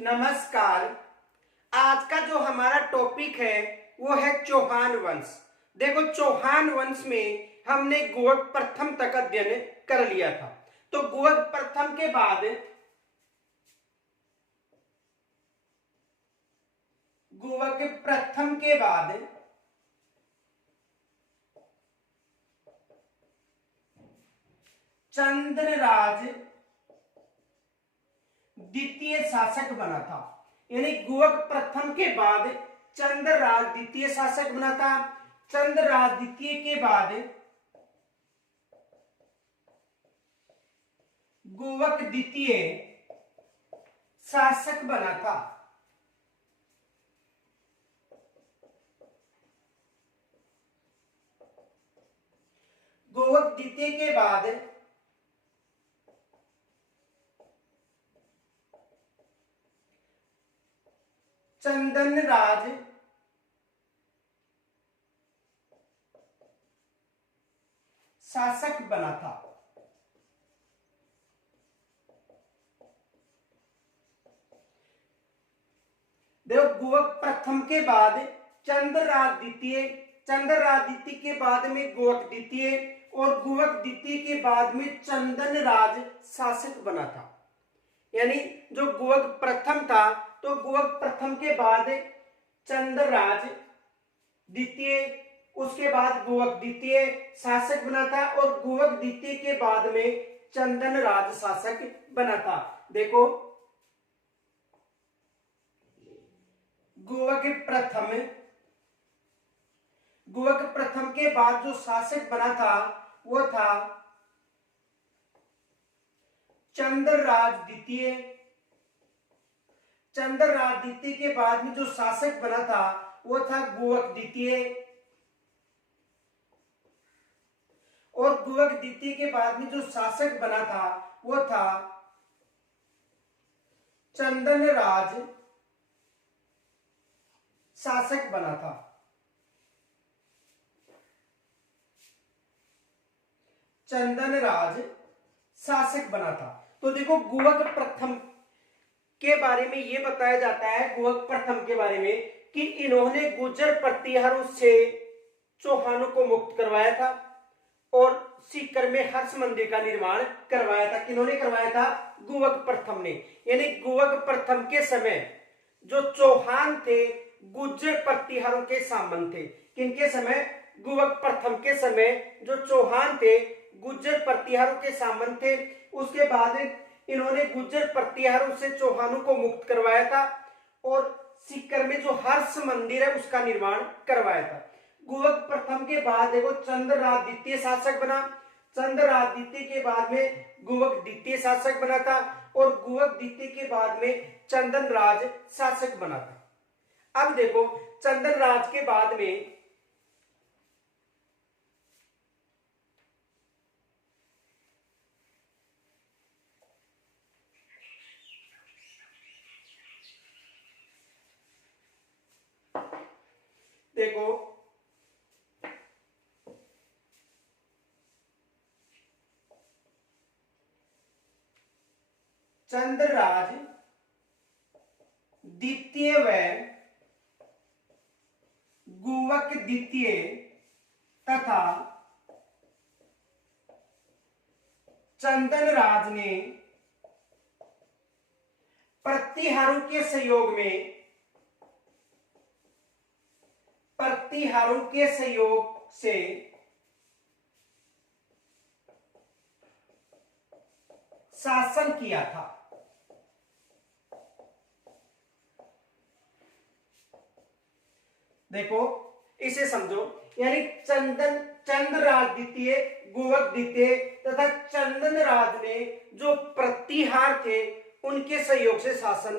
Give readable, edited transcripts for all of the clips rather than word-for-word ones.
नमस्कार। आज का जो हमारा टॉपिक है वो है चौहान वंश। देखो, चौहान वंश में हमने गुहक प्रथम तक अध्ययन कर लिया था। तो गुहक प्रथम के बाद चंद्रराज द्वितीय शासक बना था। यानी गुहक प्रथम के बाद चंद्रराज द्वितीय शासक बना था। चंद्रराज द्वितीय के बाद गुहक द्वितीय शासक बना था। गुहक द्वितीय के बाद चंदनराज शासक बना था। देखो, गुहक प्रथम के बाद चंद्रराज द्वितीय के बाद में गुहक द्वितीय और गुहक द्वितीय के बाद में चंदनराज शासक बना था। यानी जो गुहक प्रथम था तो गुहक प्रथम के बाद चंद्रराज द्वितीय, उसके बाद गुहक द्वितीय शासक बना था और गुहक द्वितीय के बाद में चंदनराज शासक बना था। देखो, गुहक प्रथम के बाद जो शासक बना था वो था चंद्रराज द्वितीय। चंद्रराज द्वितीय के बाद में जो शासक बना था वो था गुहक द्वितीय और गुहक द्वितीय के बाद में जो शासक बना था वो था चंदनराज शासक बना था। चंदनराज शासक बना था। तो देखो, गुहक प्रथम के बारे में ये बताया जाता है, गुहक प्रथम के बारे में, कि इन्होंने गुर्जर प्रतिहारों से चौहानों को मुक्त करवाया था और सीकर में हर्ष मंदिर का निर्माण करवाया था। किन्होंने करवाया था? गुहक प्रथम ने। यानी गुहक प्रथम के समय जो चौहान थे गुर्जर प्रतिहारों के सामंत थे। किनके समय? गुहक प्रथम के समय जो चौहान थे गुर्जर प्रतिहारों के सामंत थे। उसके बाद इन्होंने गुर्जर प्रतिहारों से चौहानों को मुक्त करवाया था और सीकर में जो हर्ष मंदिर है उसका निर्माण करवाया था। गुहक प्रथम के बाद देखो, चंद्रराज द्वितीय शासक बना। चंद्रराज द्वितीय के बाद में गुहक द्वितीय शासक बना था और गुहक द्वितीय के बाद में चंदनराज शासक बना था। अब देखो, चंदनराज के बाद में देखो, चंद्रराज द्वितीय व गुहक द्वितीय तथा चंदनराज ने प्रतिहारों के सहयोग से शासन किया था। देखो, इसे समझो। यानी चंद्रराज द्वितीय, गुहक द्वितीय तथा चंदनराज ने जो प्रतिहार थे उनके सहयोग से शासन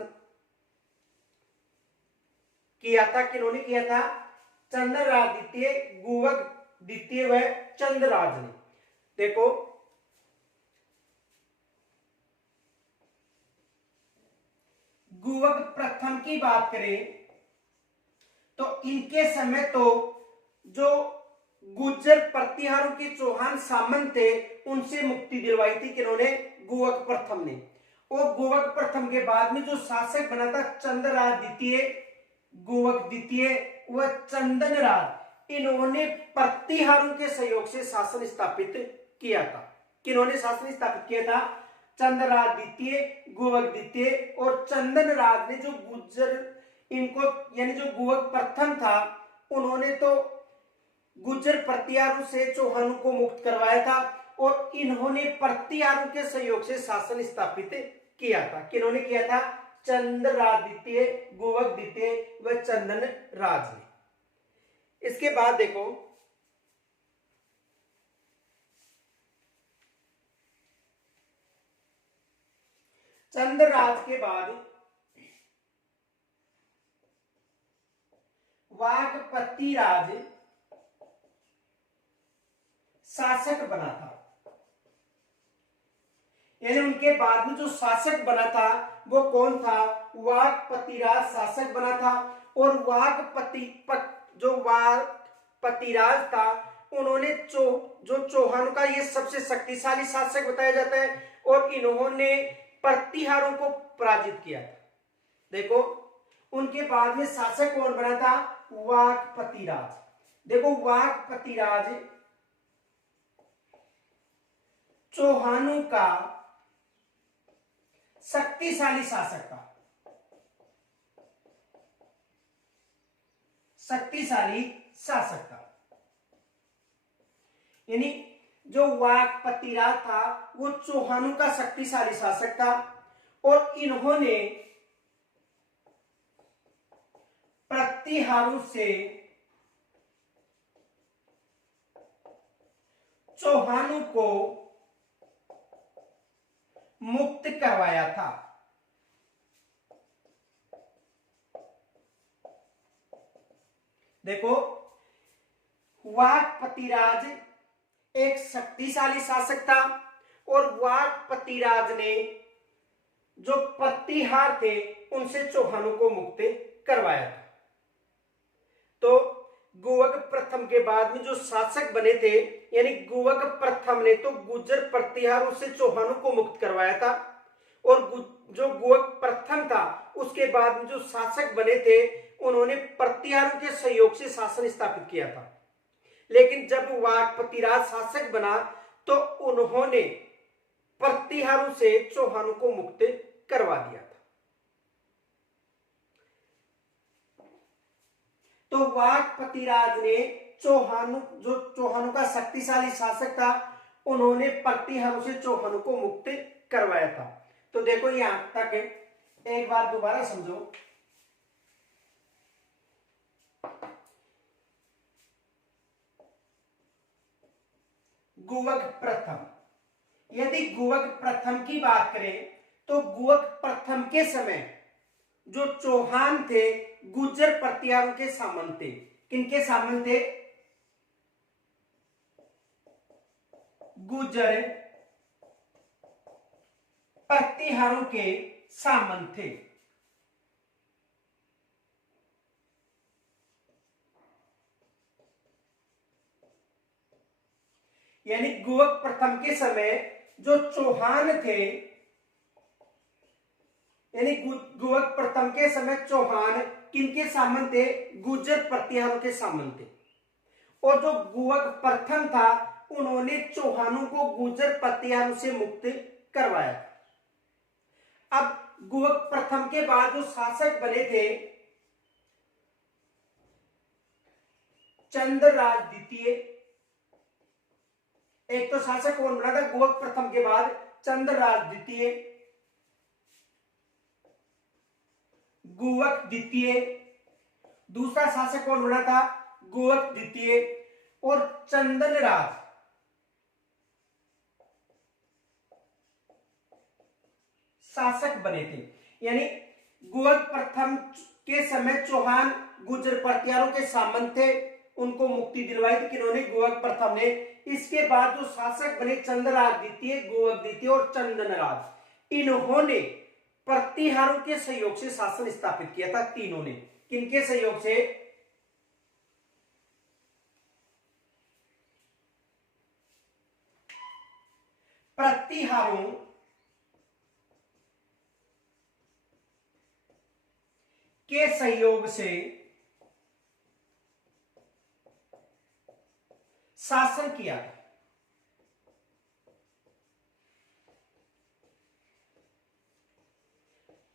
किया था। किन्होंने किया था? चंद्रराज द्वितीय, गुहक द्वितीय व चंद्रराज ने। देखो, गुहक प्रथम की बात करें तो इनके समय तो जो गुर्जर प्रतिहारों के चौहान सामंत थे उनसे मुक्ति दिलवाई थी किन्होंने? गुहक प्रथम ने। और गोवक प्रथम के बाद में जो शासक बना था चंद्रराज द्वितीय, गोवक द्वितीय व चंदनराज, इन्होंने प्रतिहारों के सहयोग से शासन स्थापित किया था। किन्होंने शासन स्थापित किया था? चंद्रराज द्वितीय, गोवक द्वितीय और चंदनराज ने जो गुर्जर इनको यानी जो गोवक प्रथम था उन्होंने तो गुर्जर प्रतिहारों से चौहानों को मुक्त करवाया था और इन्होंने प्रतिहारों के सहयोग से शासन स्थापित किया था। किन्होंने किया था? चंद्रराज द्वितीय, गोवक द्वितीय व चंदन राज ने। इसके बाद देखो चंद्रराज के बाद वागपति राज शासक बना था। यानी उनके बाद में जो शासक बना था वो कौन था? वागपतिराज शासक बना था। और जो वागपतिराज था उन्होंने जो चौहानों का ये सबसे शक्तिशाली शासक बताया जाता है और इन्होंने प्रतिहारों को पराजित किया था। देखो उनके बाद में शासक कौन बना था? वागपतिराज। देखो वागपतिराज चौहानों का शक्तिशाली शासक था। शक्तिशाली शासक था। यानी जो वागपतिराज था वो चौहानों का शक्तिशाली शासक था और इन्होंने प्रतिहारों से चौहानों को मुक्त करवाया था। देखो वागपतिराज एक शक्तिशाली शासक था और वागपतिराज ने जो प्रतिहार थे उनसे चौहानों को मुक्त करवाया था। तो गोवक प्रथम के बाद में जो शासक बने थे यानी गोवक प्रथम ने तो गुर्जर प्रतिहारों से चौहानों को मुक्त करवाया था और जो गोवक प्रथम था उसके बाद में जो शासक बने थे उन्होंने प्रतिहारों के सहयोग से शासन स्थापित किया था। लेकिन जब वागपतिराज शासक बना तो उन्होंने प्रतिहारों से चौहानों को मुक्त करवा दिया था। तो वागपतिराज ने चौहानों का शक्तिशाली शासक था उन्होंने प्रतिहारों से चौहानों को मुक्त करवाया था। तो देखो यहां तक एक बार दोबारा समझो। गोवक प्रथम, यदि गोवक प्रथम की बात करें तो गोवक प्रथम के समय जो चौहान थे गुर्जर प्रतिहारों के सामंत थे। किनके सामंत थे? गुर्जर प्रतिहारों के सामंत थे। यानी गोवक प्रथम के समय जो चौहान थे यानी गोवक प्रथम के समय चौहान किनके सामंत थे? गुर्जर प्रतिहारों के सामंत थे। और जो गोवक प्रथम था उन्होंने चौहानों को गुर्जर प्रतिहारों से मुक्त करवाया। अब गोवक प्रथम के बाद जो शासक बने थे चंद्रराज द्वितीय, एक तो शासक कौन बना था गोवक प्रथम के बाद? चंद्रराज द्वितीय, गोवक द्वितीय। दूसरा शासक कौन बना था? गोवक द्वितीय और चंदनराज। शासक बने थे। यानी गोवक प्रथम के समय चौहान गुर्जर प्रतिहारों के सामंत थे, उनको मुक्ति दिलवाई थी किन्होंने? गोवक प्रथम ने। इसके बाद जो शासक बने चंद्रराज द्वितीय, गोवक द्वितीय और चंदनराज, इन्होंने प्रतिहारों के सहयोग से शासन स्थापित किया था। तीनों ने किनके सहयोग से? प्रतिहारों के सहयोग से शासन किया था।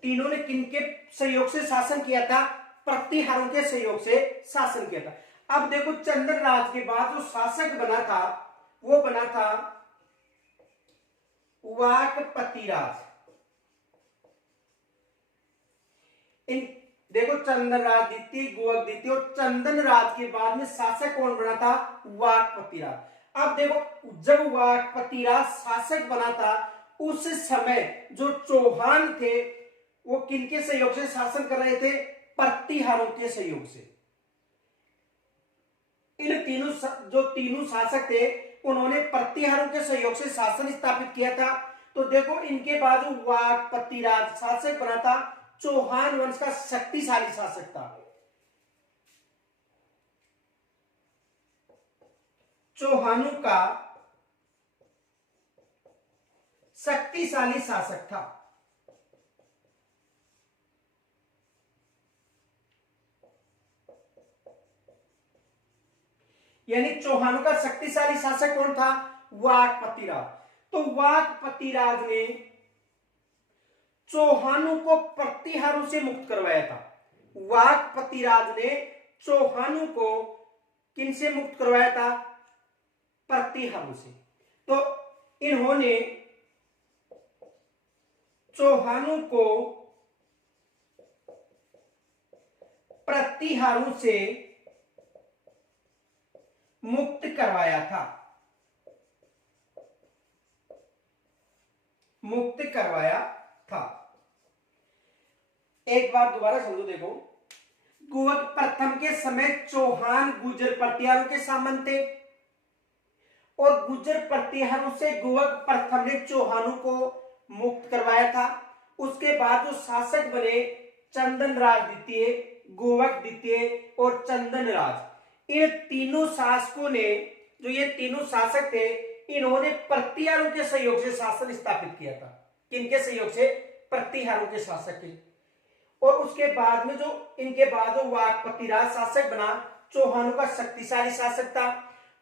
तीनों ने किनके सहयोग से शासन किया था? प्रतिहारों के सहयोग से शासन किया था। अब देखो चंदन राज के बाद जो शासक बना था वो बना था वाकपति राज। इन देखो चंदन राज द्वितीय, गुहक द्वितीय और चंदन राज के बाद में शासक कौन बना था? वाकपति राज। अब देखो जब वाकपति राज शासक बना था उस समय जो चौहान थे वो किनके सहयोग से शासन कर रहे थे? प्रतिहारों के सहयोग से। इन तीनों जो तीनों शासक थे उन्होंने प्रतिहारों के सहयोग से शासन स्थापित किया था। तो देखो इनके बाद जो वाकपति राज शासक बना था, चौहान वंश का शक्तिशाली शासक था। चौहानों का शक्तिशाली शासक था। यानी चौहानों का शक्तिशाली शासक कौन था? वाकपति राज। तो वाकपति राज ने चौहानों को प्रतिहारों से मुक्त करवाया था। वाकपति राज ने चौहानों को किनसे मुक्त करवाया था? प्रतिहारों से। तो इन्होंने चौहानों को प्रतिहारों से मुक्त करवाया था। मुक्त करवाया था। एक बार दोबारा समझो। देखो गुहक प्रथम के समय चौहान गुर्जर प्रतिहारों के सामंत थे और गुर्जर प्रतिहारों से गुहक प्रथम ने चौहानों को मुक्त करवाया था। उसके बाद जो शासक बने चंदन राज द्वितीय, गुहक द्वितीय और चंदन राज, इन तीनों शासकों ने, जो ये तीनों शासक थे, इन्होंने प्रतिहारों के सहयोग से शासन स्थापित किया था। किनके सहयोग से? प्रतिहारों के शासक के। और उसके बाद में जो इनके बाद जो वाकपति राज शासक बना, चौहानों का शक्तिशाली शासक था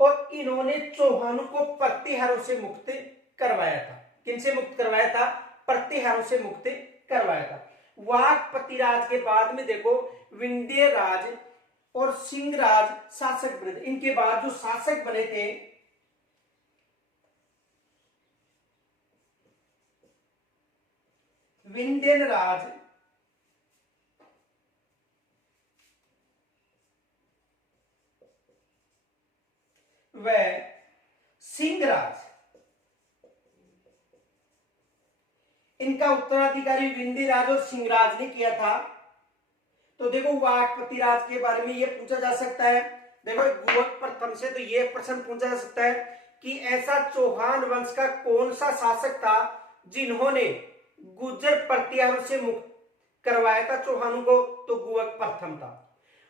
और इन्होंने चौहानों को प्रतिहारों से मुक्त करवाया था। किनसे मुक्त करवाया था? प्रतिहारों से मुक्त करवाया था। वाकपति राज के बाद में देखो विंध्य राज और सिंह राज शासक बने थे। इनके बाद जो शासक बने थे विंध्यन राज व सिंह राज, इनका उत्तराधिकारी विंध्य राज और सिंह राज ने किया था। तो देखो वाकपति राज के बारे में यह पूछा जा सकता है। देखो गुहक प्रथम से तो यह प्रश्न पूछा जा सकता है कि ऐसा चौहान वंश का कौन सा शासक था जिन्होंने गुर्जर प्रतिहारों से मुक्त करवाया था चौहानों को? तो गुहक प्रथम था।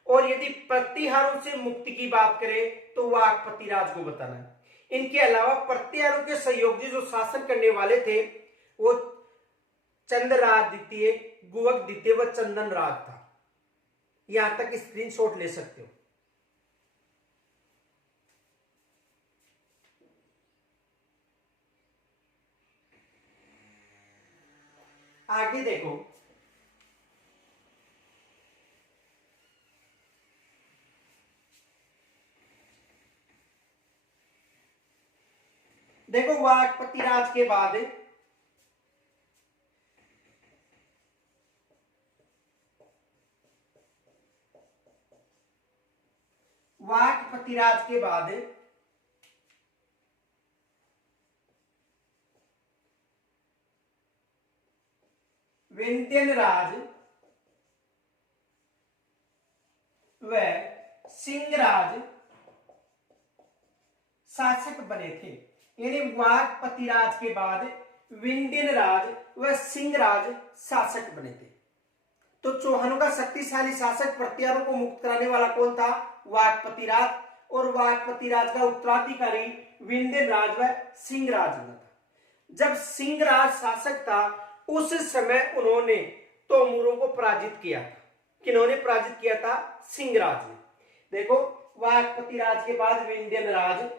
और यदि प्रतिहारों से मुक्ति की बात करें तो वाकपति राज को बताना है। इनके अलावा प्रतिहारों के सहयोगी जो शासन करने वाले थे वो चंद्रराज द्वितीय, गुहक द्वितीय व चंदन राज था। यहां तक स्क्रीनशॉट ले सकते हो। आगे देखो देखो वाकपति राज के बाद वाकपति राज के बाद विंध्यन राज व सिंह राज शासक बने थे। यानी वाकपति राज के बाद विंध्यन राज व सिंह राज शासक बने थे। तो चौहानों का शक्तिशाली शासक प्रतिहारों को मुक्त कराने वाला कौन था? वाकपति राज। और वाकपति राज का उत्तराधिकारी विंध्यन राज व सिंह राज बना था। जब सिंह राज शासक था उस समय उन्होंने तोमूरों को पराजित किया था। किन्होंने पराजित किया था? सिंहराज ने। देखो, वाकपति राज के बाद विंध्यन राज,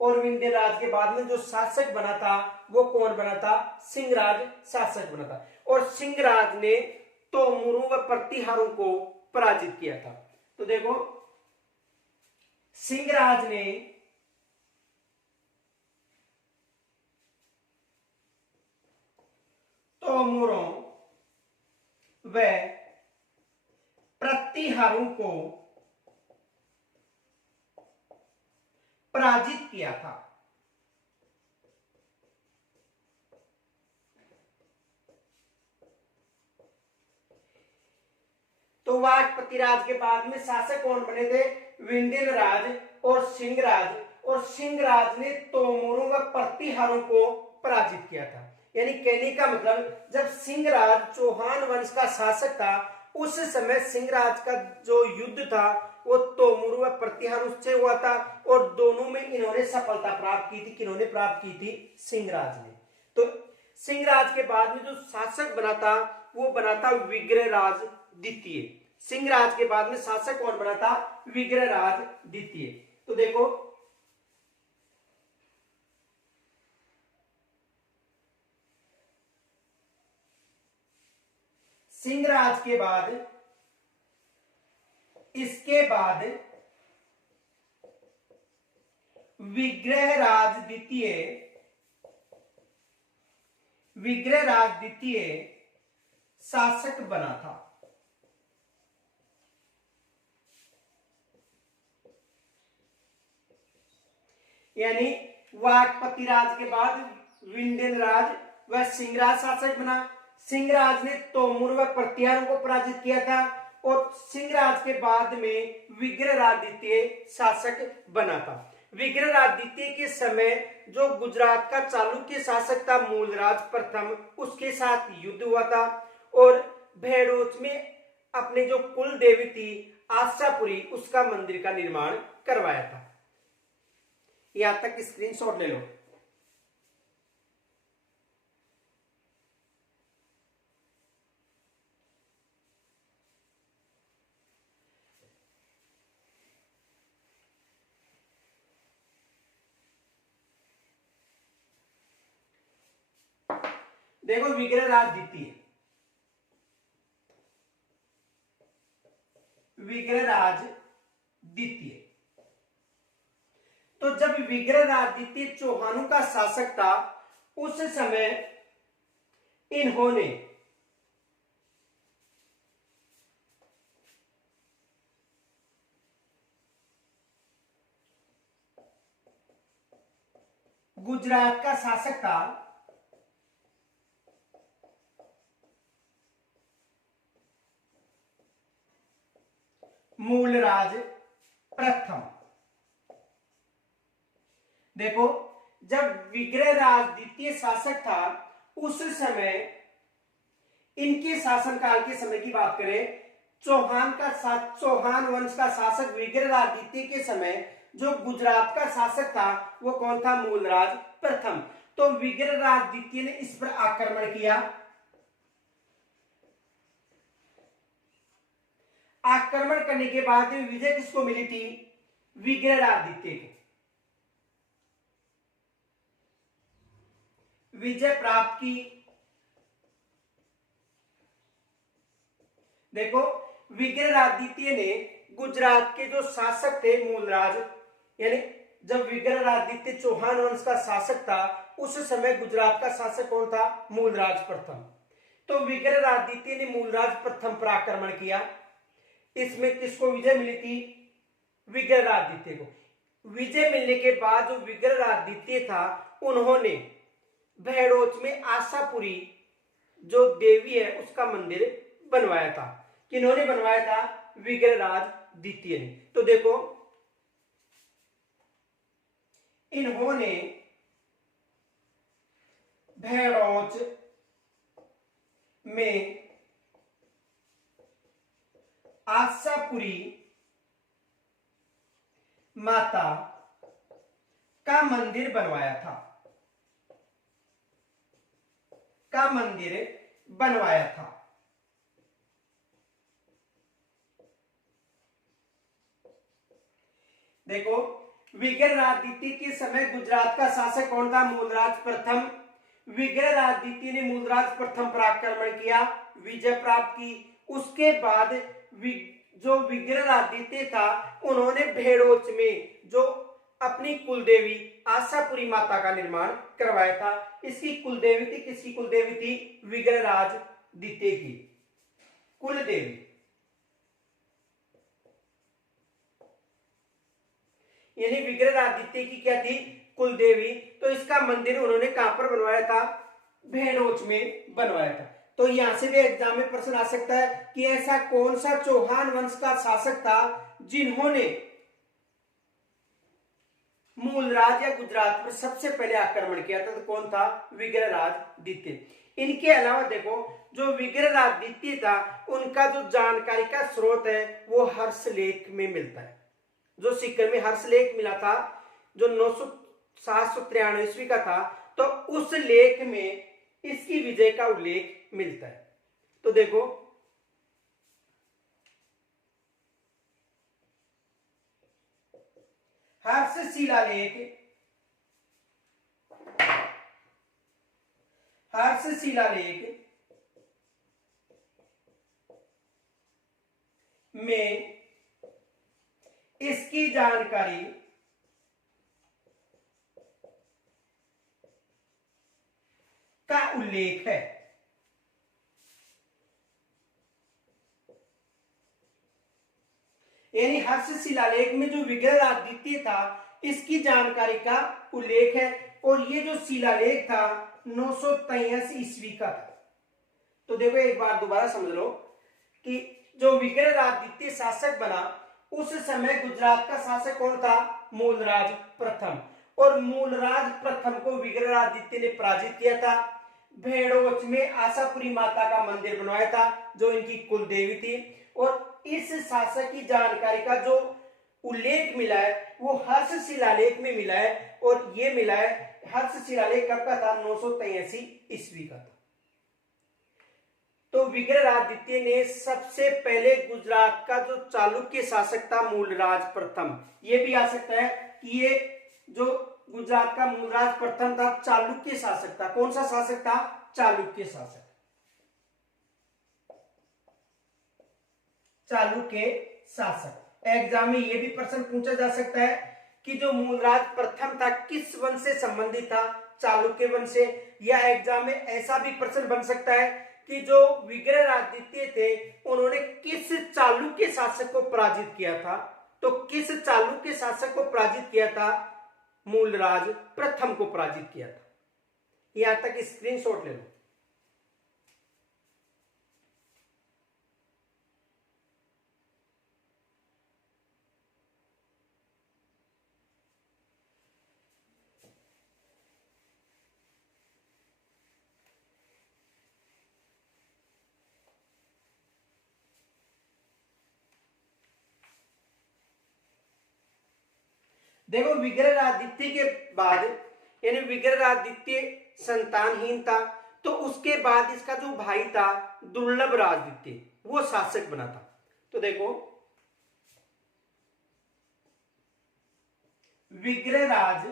और विंध्य राज के बाद में जो शासक बना था वो कौन बना था? सिंहराज शासक बना था। और सिंहराज ने तोमूरों व प्रतिहारों को पराजित किया था। तो देखो, सिंहराज ने तोमूरों व प्रतिहारों को पराजित किया था। तो वाकपति राज के बाद में शासक कौन बने थे? विंध्यन राज और सिंहराज। और सिंहराज ने तोमूरों व प्रतिहारों को पराजित किया था। यानी कहने का मतलब, जब सिंहराज चौहान वंश का शासक था उस समय सिंहराज का जो युद्ध था वो तोमूर व प्रतिहारों से हुआ था, और दोनों में इन्होंने सफलता प्राप्त की थी। किन्होंने प्राप्त की थी? सिंहराज ने। तो सिंहराज के बाद में जो शासक बना था वो बना था विग्रहराज द्वितीय। सिंहराज के बाद में शासक कौन बना था? विग्रहराज द्वितीय। तो देखो, सिंहराज के बाद, इसके बाद विग्रहराज द्वितीय, विग्रहराज द्वितीय शासक बना था। यानी वाकपति राज के बाद विंध्यन राज व सिंहराज शासक बना। सिंहराज ने तोमूर व प्रतिहारों को पराजित किया था, और सिंहराज के बाद में विग्रहराज द्वितीय शासक बना था। विग्रहराज द्वितीय के समय जो गुजरात का चालुक्य शासक था मूलराज प्रथम, उसके साथ युद्ध हुआ था, और भैरोच में अपने जो कुल देवी थी आशापुरी, उसका मंदिर का निर्माण करवाया था। यहां तक स्क्रीनशॉट ले लो। देखो, विग्रहराज द्वितीय, विग्रहराज द्वितीय। तो जब विग्रहराज द्वितीय चौहानों का शासक था उस समय इन्होंने गुजरात का शासक था मूलराज प्रथम। देखो, जब विग्रहराज द्वितीय शासक था उस समय, इनके शासनकाल के समय की बात करें, चौहान वंश का शासक विग्रहराज द्वितीय के समय जो गुजरात का शासक था वो कौन था? मूलराज प्रथम। तो विग्रहराज द्वितीय ने इस पर आक्रमण किया। आक्रमण करने के बाद विजय किसको मिली थी? विग्रहराज द्वितीय को विजय प्राप्त की। देखो, विग्रहराज द्वितीय ने गुजरात के जो शासक थे मूलराज, यानी जब विग्रहराज द्वितीय चौहान वंश का शासक था उस समय गुजरात का शासक कौन था? मूलराज प्रथम। तो विग्रहराज द्वितीय ने मूलराज प्रथम पर आक्रमण किया। इसमें किसको विजय मिली थी? विग्रहराज द्वितीय को। विजय मिलने के बाद जो विग्रहराज द्वितीय था उन्होंने बहरोच में आशापुरी जो देवी है उसका मंदिर बनवाया था। किन्होंने बनवाया था? विग्रहराज द्वितीय ने। तो देखो, इन्होंने बहरोच में आशापुरी माता का मंदिर बनवाया था, का मंदिर बनवाया था। देखो, विग्रहराज द्वितीय के समय गुजरात का शासक कौन था? मूलराज प्रथम। विग्रहराज द्वितीय ने मूलराज प्रथम पर आक्रमण किया, विजय प्राप्त की। उसके बाद जो विग्रहराज द्वितीय था उन्होंने भेड़ोच में जो अपनी कुलदेवी आशापुरी माता का निर्माण करवाया था। इसकी कुलदेवी थी, किसकी कुलदेवी थी? विग्रहराज द्वितीय की कुलदेवी। यानी विग्रहराज द्वितीय की क्या थी? कुलदेवी। तो इसका मंदिर उन्होंने कहां पर बनवाया था? भेड़ोच में बनवाया था। तो यहां से भी एग्जाम में प्रश्न आ सकता है कि ऐसा कौन सा चौहान वंश का शासक था जिन्होंने मूलराज या गुजरात पर सबसे पहले आक्रमण किया था? तो कौन था? विग्रहराज द्वितीय। इनके अलावा देखो, जो विग्रहराज द्वितीय था उनका जो जानकारी का स्रोत है वो हर्षलेख में मिलता है। जो सीकर में हर्षलेख मिला था जो 793 ईस्वी का था, तो उस लेख में इसकी विजय का उल्लेख मिलता है। तो देखो, हर्षशिलालेख में इसकी जानकारी का उल्लेख है। यानी हर्षशिलालेख में जो विग्रहराज द्वितीय था इसकी जानकारी का उल्लेख है, और ये जो शिलालेख था 983 ईस्वी का था। तो देखो, एक बार दोबारा समझ लो कि जो विग्रहराज द्वितीय शासक बना उस समय गुजरात का शासक कौन था? मूलराज प्रथम। और मूलराज प्रथम को विग्रहराज द्वितीय ने पराजित किया था। भेड़ोच में आशापुरी माता का मंदिर बनवाया था जो इनकी कुलदेवी थी। और इस शासक की जानकारी का जो उल्लेख मिला है वो हर्षशिलालेख में मिला है, और ये मिला है हर्षशिलालेख कब का था? 983 ईस्वी का था। तो विग्रहराज द्वितीय ने सबसे पहले गुजरात का जो चालुक्य शासक था मूलराज प्रथम, ये भी आ सकता है कि ये जो गुजरात का मूलराज प्रथम था चालुक्य शासक था। कौन सा शासक था? चालुक्य शासक। चालुक्य शासक। एग्जाम में ये भी प्रश्न पूछा जा सकता है कि जो मूलराज प्रथम था किस वंश से संबंधित था? चालुक्य वंश से। या एग्जाम में ऐसा भी प्रश्न बन सकता है कि जो विग्रहराज द्वितीय थे उन्होंने किस चालुक्य शासक को पराजित किया था? तो किस चालुक्य शासक को पराजित किया था? मूलराज प्रथम को पराजित किया था। यहां तक स्क्रीनशॉट ले लो। देखो, विग्रहराज द्वितीय के बाद, यानी विग्रहराज द्वितीय संतानहीन था, तो उसके बाद इसका जो भाई था दुर्लभ राज द्वितीय वो शासक बना था। तो देखो, विग्रहराज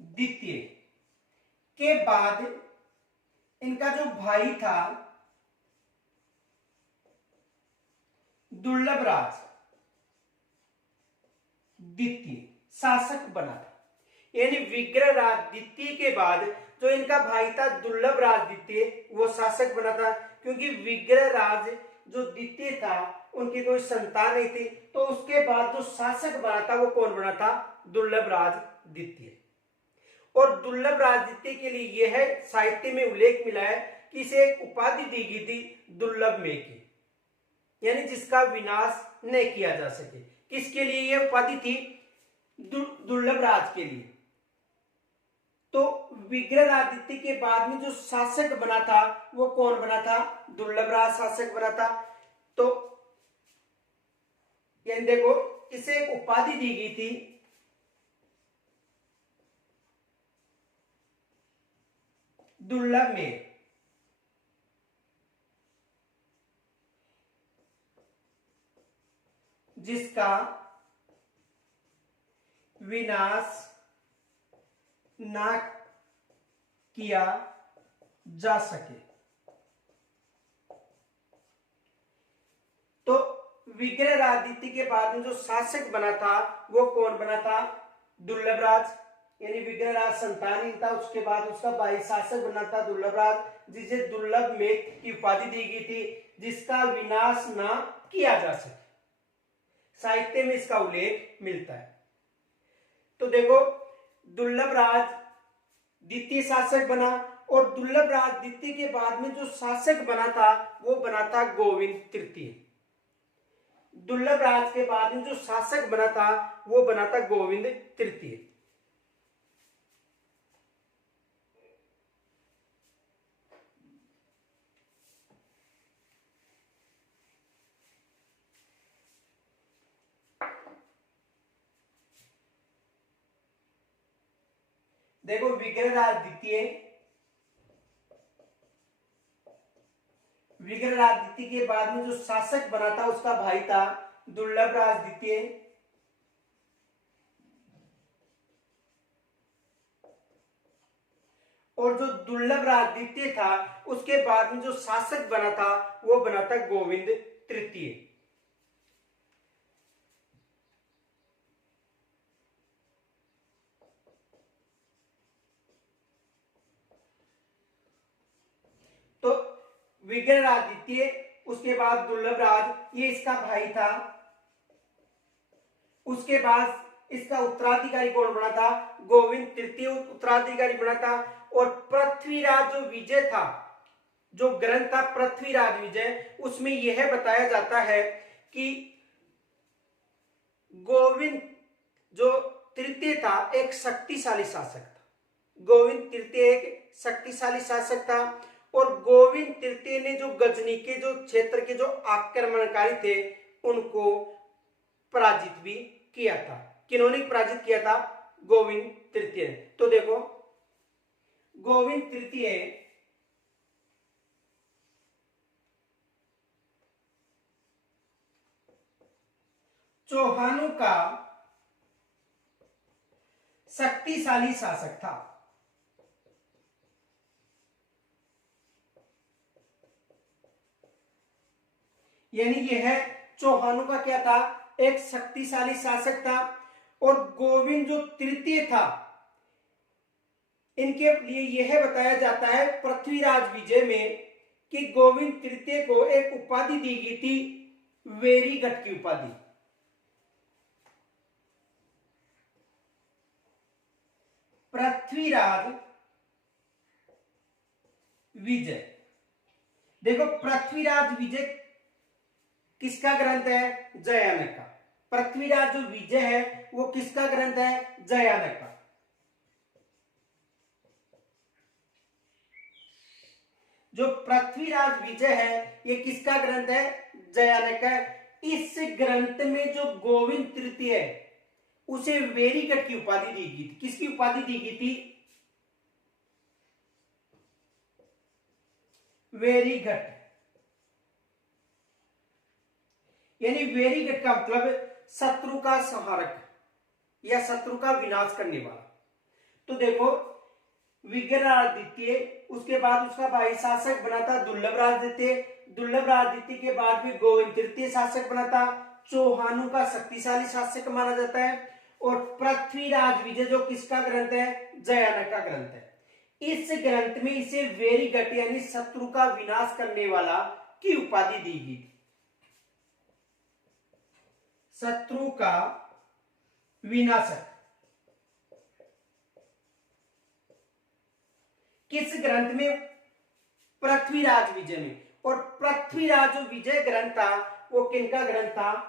द्वितीय के बाद इनका जो भाई था दुर्लभ राज द्वितीय शासक बना था। यानी विग्रहराज द्वितीय के बाद जो इनका भाई था दुर्लभ राज द्वितीय वो शासक बना था, क्योंकि विग्रहराज जो द्वितीय था उनकी कोई संतान नहीं थी। तो उसके बाद जो शासक बना था वो कौन बना था? दुर्लभ राज द्वितीय। और दुर्लभ राज द्वितीय के लिए यह है साहित्य में उल्लेख मिला है कि इसे एक उपाधि दी गई थी दुर्लभ में की, यानी जिसका विनाश न किया जा सके। किसके लिए यह उपाधि थी? दुर्लभ राज के लिए। तो विग्रहराज द्वितीय के बाद में जो शासक बना था वो कौन बना था? दुर्लभ राज शासक बना था। तो यानी देखो, इसे एक उपाधि दी गई थी दुर्लभ में, जिसका विनाश ना किया जा सके। तो विग्रहराज के बाद में जो शासक बना था वो कौन बना था? दुर्लभराज, यानी विग्रहराज संतानहीन था, उसके बाद उसका भाई शासक बना था दुर्लभराज, जिसे दुर्लभ मेघ की उपाधि दी गई थी, जिसका विनाश ना किया जा सके। साहित्य में इसका उल्लेख मिलता है। तो देखो, दुर्लभराज द्वितीय शासक बना, और दुर्लभराज द्वितीय के बाद में जो शासक बना था वो बना था गोविंद तृतीय। दुर्लभराज के बाद में जो शासक बना था वो बना था गोविंद तृतीय। देखो, विग्रहराज द्वितीय के बाद में जो शासक बना था उसका भाई था दुर्लभराज द्वितीय, और जो दुर्लभराज द्वितीय था उसके बाद में जो शासक बना था वो बना था गोविंद तृतीय। तो विग्रहराज द्वितीय, उसके बाद दुर्लभराज, ये इसका भाई था। उसके बाद इसका उत्तराधिकारी कौन बना था? गोविंद तृतीय उत्तराधिकारी बना था। और पृथ्वीराज जो विजय था, जो ग्रंथ था पृथ्वीराज विजय, उसमें यह बताया जाता है कि गोविंद जो तृतीय था एक शक्तिशाली शासक था। गोविंद तृतीय एक शक्तिशाली शासक था, और गोविंद तृतीय ने जो गजनी के जो क्षेत्र के जो आक्रमणकारी थे उनको पराजित भी किया था। किन्होंने पराजित किया था? गोविंद तृतीय। तो देखो, गोविंद तृतीय चौहानों का शक्तिशाली शासक था। यानी यह चौहानों का क्या था? एक शक्तिशाली शासक था। और गोविंद जो तृतीय था, इनके लिए यह बताया जाता है पृथ्वीराज विजय में कि गोविंद तृतीय को एक उपाधि दी गई थी, वेरीगढ़ की उपाधि। पृथ्वीराज विजय, देखो पृथ्वीराज विजय किसका ग्रंथ है? जयानक का। पृथ्वीराज जो विजय है वो किसका ग्रंथ है? जयानक का। जो पृथ्वीराज विजय है ये किसका ग्रंथ है? जयानक का। इस ग्रंथ में जो गोविंद तृतीय है उसे वेरीगढ़ की उपाधि दी गई थी। किसकी उपाधि दी गई थी? वेरीगढ़। यानी वेरीगढ़ का मतलब शत्रु का संहारक या शत्रु का विनाश करने वाला। तो देखो, विग्रहराज द्वितीय, उसके बाद उसका भाई शासक बना था दुर्लभराज द्वितीय। दुर्लभराज द्वितीय के बाद भी गोविंद तृतीय शासक बना था। चौहानों का शक्तिशाली शासक माना जाता है। और पृथ्वीराज विजय जो किसका ग्रंथ है? जयानक का ग्रंथ है। इस ग्रंथ में इसे वेरीगढ़ यानी शत्रु का विनाश करने वाला की उपाधि दी गई थी। शत्रु का विनाशक किस ग्रंथ में? पृथ्वीराज विजय में। और पृथ्वीराज जो विजय ग्रंथ था वो किनका ग्रंथ था?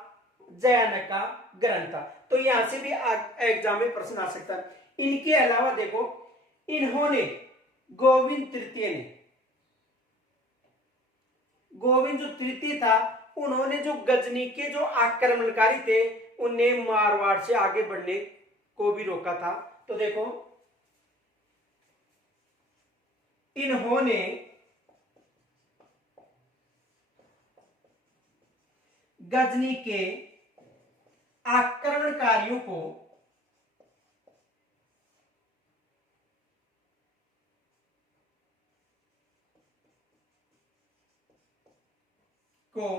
जयानक का ग्रंथ था। तो यहां से भी एग्जाम में प्रश्न आ सकता है। इनके अलावा देखो, इन्होंने गोविंद तृतीय ने, गोविंद जो तृतीय था उन्होंने जो गजनी के जो आक्रमणकारी थे उन्हें मारवाड़ से आगे बढ़ने को भी रोका था। तो देखो, इन्होंने गजनी के आक्रमणकारियों को को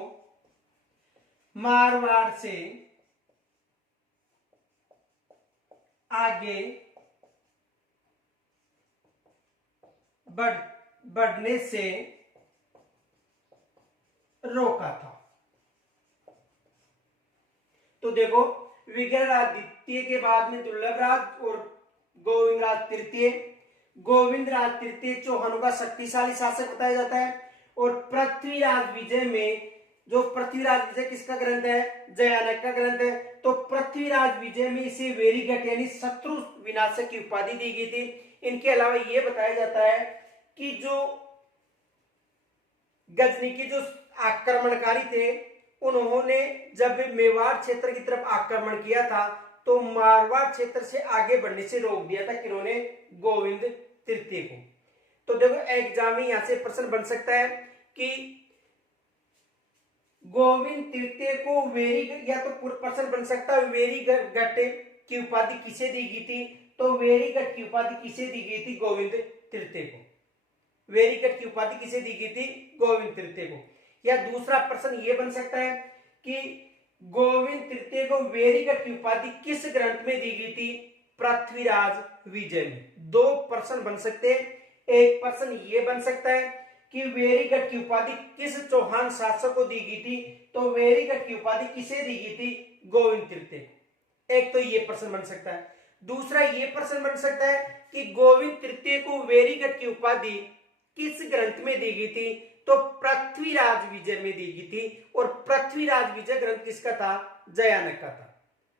मारवाड़ से आगे बढ़ने से रोका था। तो देखो, विग्रहराज द्वितीय के बाद में दुर्लभराज और गोविंदराज तृतीय। गोविंदराज तृतीय चौहानों का शक्तिशाली शासक बताया जाता है। और पृथ्वीराज विजय में, जो पृथ्वीराज विजय किसका ग्रंथ है? जयानक का ग्रंथ है। तो पृथ्वीराज विजय में इसे वेरीगट यानी शत्रु विनाशक की उपाधि दी गई थी। इनके अलावा यह बताया जाता है कि जो गजनी के जो आक्रमणकारी थे, उन्होंने जब मेवाड़ क्षेत्र की तरफ आक्रमण किया था तो मारवाड़ क्षेत्र से आगे बढ़ने से रोक दिया था किन्होंने? गोविंद तृतीय को। तो देखो, एग्जाम में यहां से प्रश्न बन सकता है कि गोविंद तृतीय को वेरी, या तो प्रश्न बन सकता है वेरीगट की उपाधि किसे दी गई थी? तो वेरीगट की उपाधि किसे दी गई थी? गोविंद तृतीय को। वेरीगट की उपाधि किसे दी गई थी? गोविंद तृतीय को। या दूसरा प्रश्न यह बन सकता है कि गोविंद तृतीय को वेरीगट की उपाधि किस ग्रंथ में दी गई थी? पृथ्वीराज विजय में। दो प्रश्न बन सकते हैं। एक प्रश्न यह बन सकता है कि वेरीगट की उपाधि किस चौहान शासक को दी गई थी? तो वेरीगट की उपाधि किसे दी गई थी? गोविंद तृतीय को। एक तो यह प्रश्न बन सकता है। दूसरा यह प्रश्न बन सकता है कि गोविंद तृतीय को वेरीगट की उपाधि किस ग्रंथ में दी गई थी? तो पृथ्वीराज विजय में दी गई थी। और पृथ्वीराज विजय ग्रंथ किसका था? जयानक का था।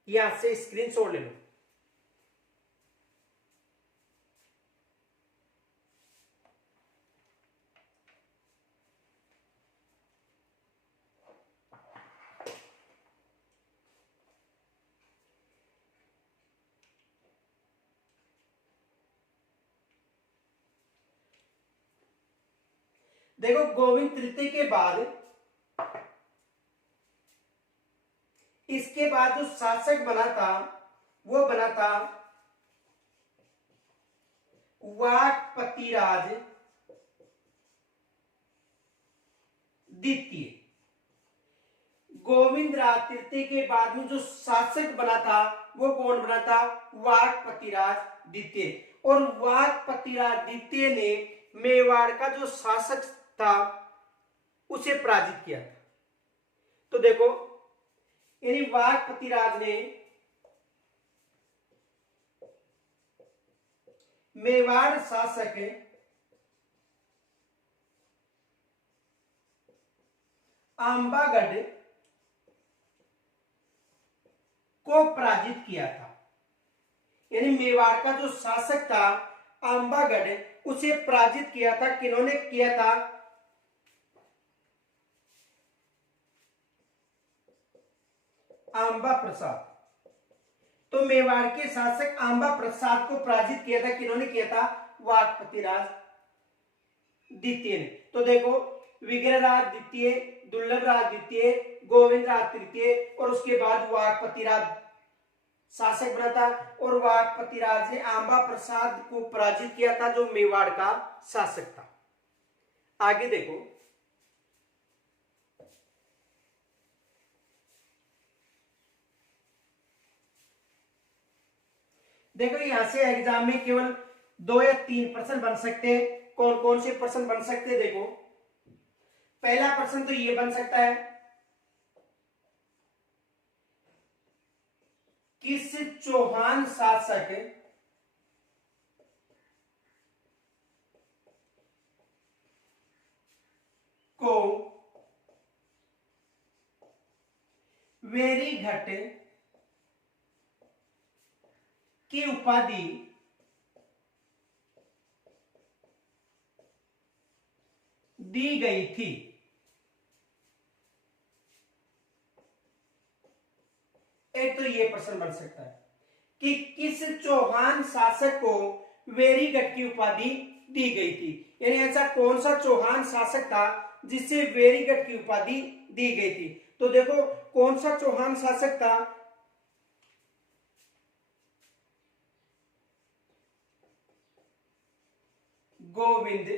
यहां से स्क्रीनशॉट ले लो। देखो, गोविंद तृतीय के बाद, इसके बाद जो शासक बना था वो बना था वाकपतिराज द्वितीय। गोविंदराज तृतीय के बाद में जो शासक बना था वो कौन बना था? वाकपतिराज द्वितीय। और वाकपतिराज द्वितीय ने मेवाड़ का जो शासक था उसे पराजित किया था। तो देखो, यानी वाकपतिराज ने मेवाड़ शासक आंबागढ़ को पराजित किया था। यानी मेवाड़ का जो शासक था आंबागढ़, उसे पराजित किया था। किन्होंने किया था? आंबा प्रसाद। तो मेवाड़ के शासक आंबा प्रसाद को पराजित किया था। किन्होंने किया था? वाकपतिराज द्वितीय ने। तो देखो, विग्रहराज द्वितीय, दुर्लभराज द्वितीय, गोविंदराज तृतीय और उसके बाद वाकपतिराज शासक बना था। और वाकपतिराज ने आंबा प्रसाद को पराजित किया था जो मेवाड़ का शासक था। आगे देखो, देखो यहां से एग्जाम में केवल 2 या 3 प्रश्न बन सकते हैं। कौन कौन से प्रश्न बन सकते हैं? देखो, पहला प्रश्न तो ये बन सकता है, किस चौहान शासक को वेरीघट की उपाधि दी गई थी? एक तो ये प्रश्न बन सकता है कि किस चौहान शासक को वेरीगढ़ की उपाधि दी गई थी। यानी ऐसा कौन सा चौहान शासक था जिसे वेरीगढ़ की उपाधि दी गई थी। तो देखो, कौन सा चौहान शासक था? गोविंद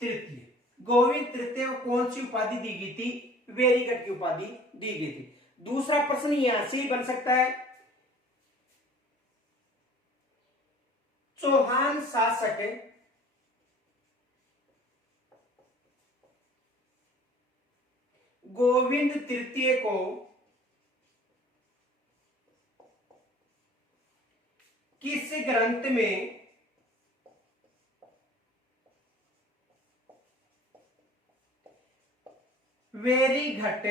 तृतीय। गोविंद तृतीय को कौन सी उपाधि दी गई थी? वेरीगढ़ की उपाधि दी गई थी। दूसरा प्रश्न यहां से ही बन सकता है, चौहान शासक गोविंद तृतीय को किस ग्रंथ में वेरीघट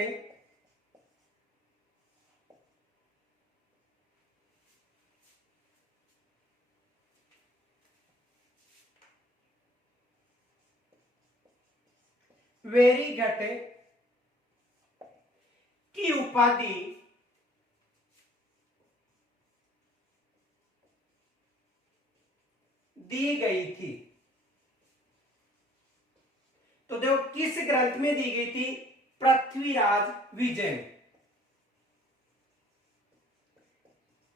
वेरीघट की उपाधि दी गई थी? तो देखो किस ग्रंथ में दी गई थी? पृथ्वीराज विजय में।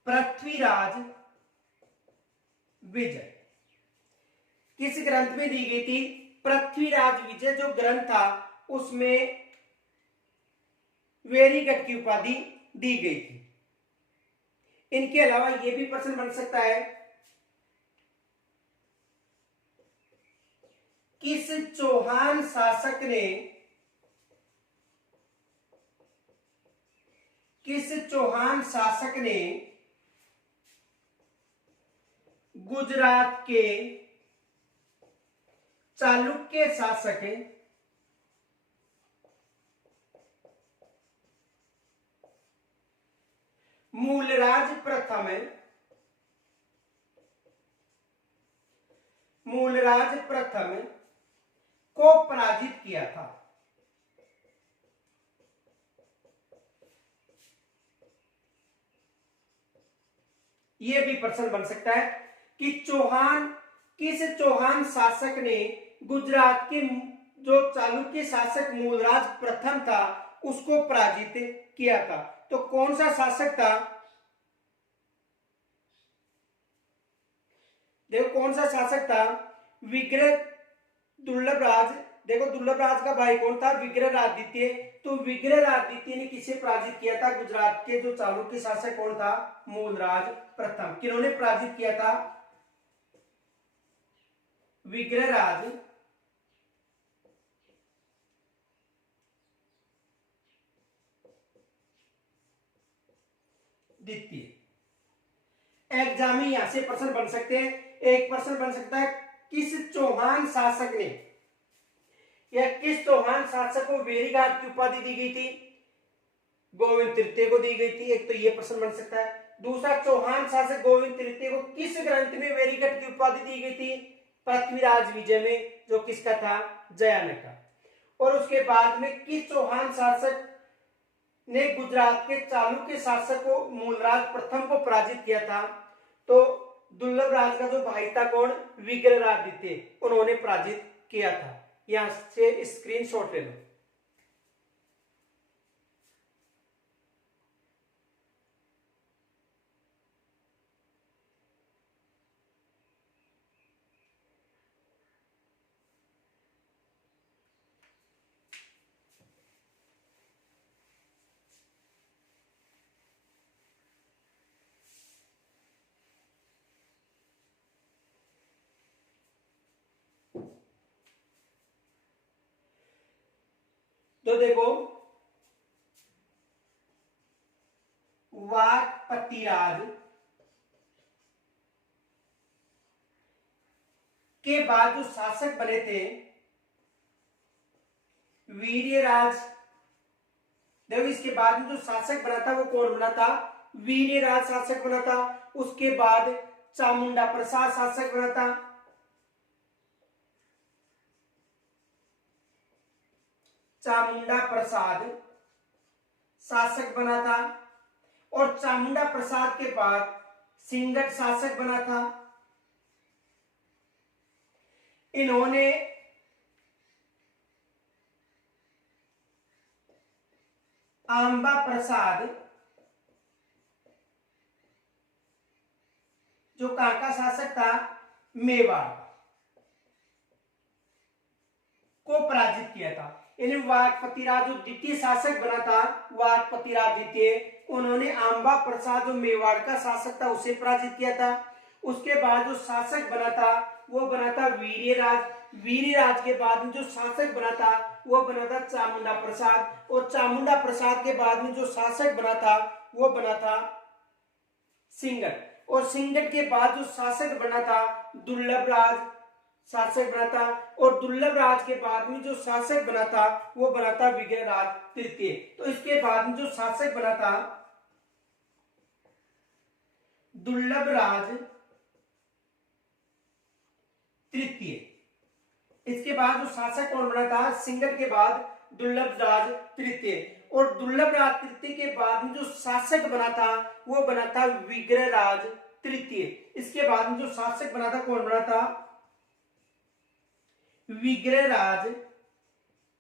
पृथ्वीराज विजय किस ग्रंथ में दी गई थी? पृथ्वीराज विजय जो ग्रंथ था उसमें वेरीगढ़ की उपाधि दी गई थी। इनके अलावा यह भी प्रश्न बन सकता है, किस चौहान शासक ने गुजरात के चालुक्य शासक मूलराज प्रथम को पराजित किया था? यह भी प्रश्न बन सकता है कि किस चौहान शासक ने गुजरात के जो चालुक्य शासक मूलराज प्रथम था उसको पराजित किया था? तो कौन सा शासक था? देखो कौन सा शासक था? विग्रह दुर्लभ राज। देखो दुर्लभ राज का भाई कौन था? विग्रहराज द्वितीय। तो विग्रहराज द्वितीय ने किसे पराजित किया था? गुजरात के जो चालुक्य शासक कौन था? मूलराज प्रथम। किन्होंने पराजित किया था? विग्रहराज द्वितीय। एग्जाम में यहां से प्रश्न बन सकते हैं। एक प्रश्न बन सकता है, किस चौहान शासक ने या किस चौहान शासक को वेरीघाट की उपाधि दी गई थी? गोविंद तृतीय को दी गई थी। एक तो यह प्रश्न बन सकता है। दूसरा, चौहान शासक गोविंद तृतीय को किस ग्रंथ में वेरीघट की उपाधि दी गई थी? पृथ्वीराज विजय में, जो किसका था? जयान का। और उसके बाद में किस चौहान शासक ने गुजरात के चालुक्य शासक को मूलराज प्रथम को पराजित किया था? तो दुर्लभ राज का जो भाई था कौन? विग्रहराज द्वितीय, उन्होंने पराजित किया था। यहां से स्क्रीनशॉट ले लो। तो देखो, वाकपतिराज के बाद जो शासक बने थे वीर्यराज। देखो इसके बाद में जो शासक बना था वो कौन बना था? वीर्यराज शासक बना था। उसके बाद चामुंडा प्रसाद शासक बना था। चामुंडा प्रसाद शासक बना था। और चामुंडा प्रसाद के बाद सिंगट शासक बना था। इन्होंने आंबा प्रसाद जो कहां का शासक था? मेवाड़ को पराजित किया था। यानी वाकपतिराज जो द्वितीय शासक बना था, वाकपतिराज द्वितीय, उन्होंने आंबा प्रसाद जो मेवाड़ का शासक था उसे पराजित किया था। उसके बाद जो शासक बना था वो बना था वीर्यराज। वीर्यराज के बाद में जो शासक बना था वो बना था चामुंडा प्रसाद, और चामुंडा प्रसाद के बाद में जो शासक बना था वो बना था सिंगट, और सिंगट के बाद जो शासक बना था दुर्लभ राज शासक बना था, और दुर्लभ राज के बाद में जो शासक बना था वो बना था विग्रहराज तृतीय। तो इसके बाद में जो शासक बना था दुर्लभ राज तृतीय। इसके बाद जो शासक कौन बना था, सिंगट के बाद दुर्लभ राज तृतीय, और दुर्लभ राज तृतीय के बाद में जो शासक बना था वो बना था विग्रहराज तृतीय। इसके बाद में जो शासक बना था कौन बना था, विग्रहराज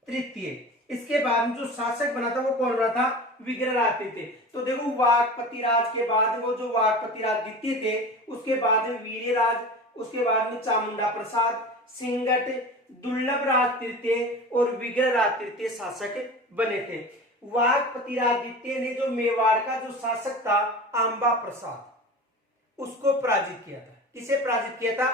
तृतीय। इसके बाद में जो शासक बना था वो कौन बना था, विग्रहराज तृतीय। तो देखो वाकपतिराज के बाद वो जो वाकपतिराज द्वितीय थे, उसके बाद में वीर्यराज, उसके बाद में चामुंडा प्रसाद, सिंगट, दुर्लभ राज तृतीय और विग्रहराज तृतीय शासक बने थे। वाकपतिराज द्वितीय ने जो मेवाड़ का जो शासक था आंबा प्रसाद, उसको पराजित किया था। किसे पराजित किया था,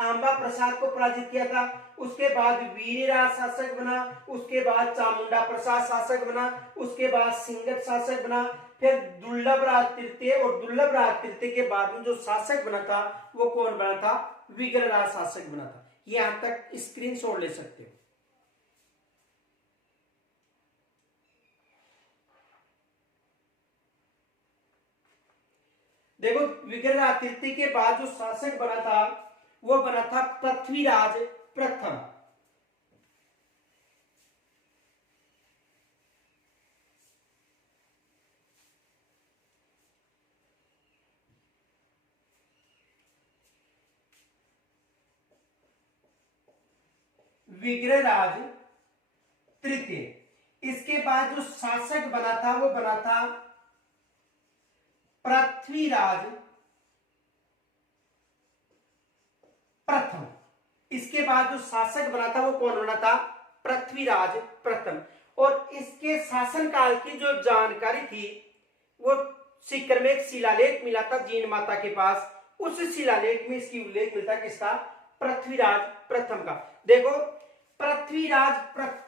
आंबा प्रसाद को पराजित किया था। उसके बाद वीरराज शासक बना, उसके बाद चामुंडा प्रसाद शासक बना, उसके बाद सिंगट शासक बना, फिर दुर्लभ राज तृतीय, और दुर्लभ राज तृतीय के बाद में जो शासक बना था वो कौन बना था, विग्रहराज शासक बना था। यहां तक स्क्रीनशॉट ले सकते हो। देखो विग्रहराज तृतीय के बाद जो शासक बना था वो बना था पृथ्वीराज प्रथम। विग्रहराज तृतीय। इसके बाद जो शासक बना था वो बना था पृथ्वीराज प्रथम। इसके बाद जो शासक बना था वो कौन बना था, पृथ्वीराज प्रथम। और इसके शासन काल की जो जानकारी थी वो सीकर में एक शिलालेख मिला था जीन माता के पास, उस शिलालेख में इसकी उल्लेख मिलता किसका, पृथ्वीराज प्रथम का। देखो पृथ्वीराज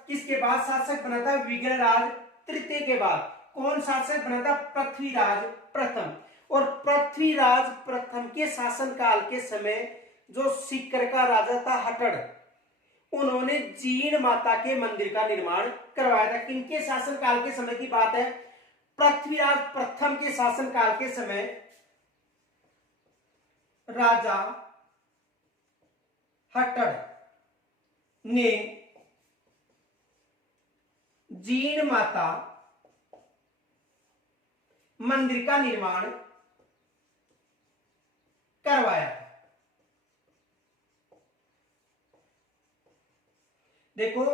किसके बाद शासक बना था, विग्रहराज तृतीय के बाद कौन शासक बना था, पृथ्वीराज प्रथम। और पृथ्वीराज प्रथम के शासन काल के समय जो सीकर का राजा था हटड़, उन्होंने जीन माता के मंदिर का निर्माण करवाया था। किनके शासन काल के समय की बात है, पृथ्वीराज प्रथम के शासन काल के समय राजा हटड़ ने जीन माता मंदिर का निर्माण करवाया था। देखो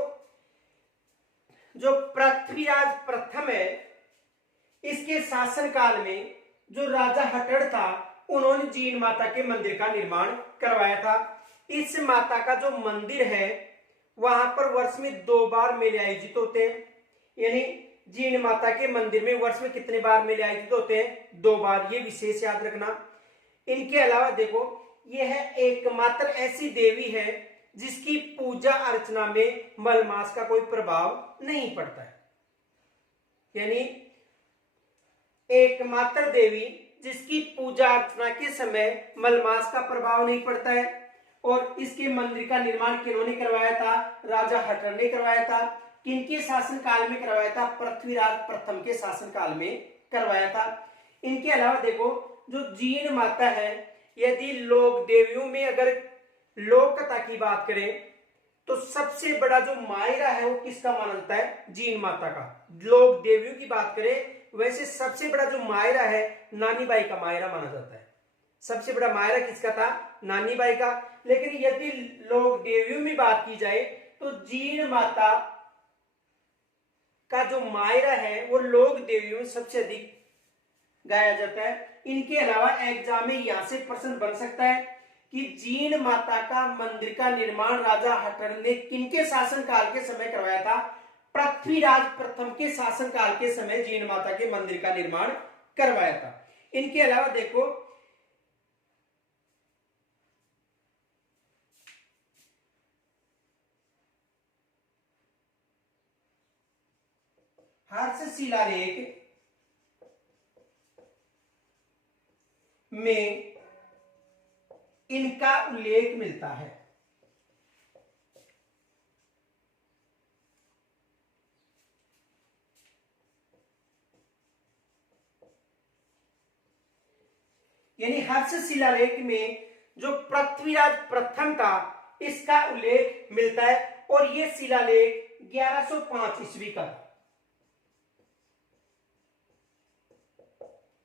जो पृथ्वीराज प्रथम है, इसके शासन काल में जो राजा हटड़ था उन्होंने जीन माता के मंदिर का निर्माण करवाया था। इस माता का जो मंदिर है वहां पर वर्ष में 2 बार मेले आयोजित होते हैं। यानी जीन माता के मंदिर में वर्ष में कितने बार मेले आयोजित होते हैं, 2 बार। ये विशेष याद रखना। इनके अलावा देखो यह एकमात्र ऐसी देवी है जिसकी पूजा अर्चना में मलमास का कोई प्रभाव नहीं पड़ता है। यानी एकमात्र देवी जिसकी पूजा अर्चना के समय मलमास का प्रभाव नहीं पड़ता है। और इसके मंदिर का निर्माण किन्होंने करवाया था, राजा हटड़ ने करवाया था। किनके शासन काल में करवाया था, पृथ्वीराज प्रथम के शासन काल में करवाया था। इनके अलावा देखो जो जीन माता है, यदि लोक देवियों में अगर लोक कथा की बात करें तो सबसे बड़ा जो मायरा है वो किसका माना जाता है, जीन माता का। लोक देवियों की बात करें वैसे सबसे बड़ा जो मायरा है नानी बाई का मायरा माना जाता है। सबसे बड़ा मायरा किसका था, नानी बाई का। लेकिन यदि लोक देवियों में बात की जाए तो जीन माता का जो मायरा है वो लोक देवियों में सबसे अधिक गाया जाता है। इनके अलावा एग्जाम में यहां से प्रश्न बन सकता है कि जीन माता का मंदिर का निर्माण राजा हट्टड़ ने किनके शासनकाल के समय करवाया था? पृथ्वीराज प्रथम के शासनकाल के समय जीन माता के मंदिर का निर्माण करवाया था। इनके अलावा देखो हर्ष शिलालेख में इनका उल्लेख मिलता है। यानी हर्ष शिलालेख में जो पृथ्वीराज प्रथम था इसका उल्लेख मिलता है और यह शिलालेख 1105 ईस्वी का,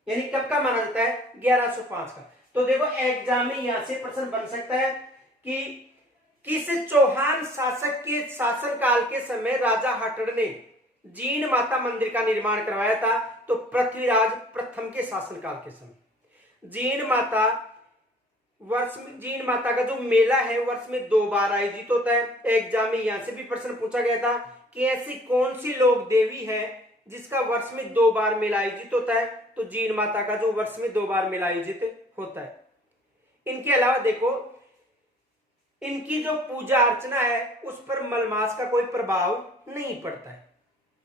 यानी कब का माना जाता है? 1105 का। तो देखो एग्जाम में यहां से प्रश्न बन सकता है कि किस चौहान शासक के शासनकाल के समय राजा हट्टड़ ने जीन माता मंदिर का निर्माण करवाया था? तो पृथ्वीराज प्रथम के शासनकाल के समय। जीन माता का जो मेला है वर्ष में 2 बार आयोजित होता है। एग्जाम में यहां से भी प्रश्न पूछा गया था कि ऐसी कौन सी लोक देवी है जिसका वर्ष में 2 बार मेला आयोजित होता है? तो जीन माता का जो वर्ष में 2 बार मेला आयोजित होता है। इनके अलावा देखो इनकी जो पूजा अर्चना है उस पर मलमास का कोई प्रभाव नहीं पड़ता है।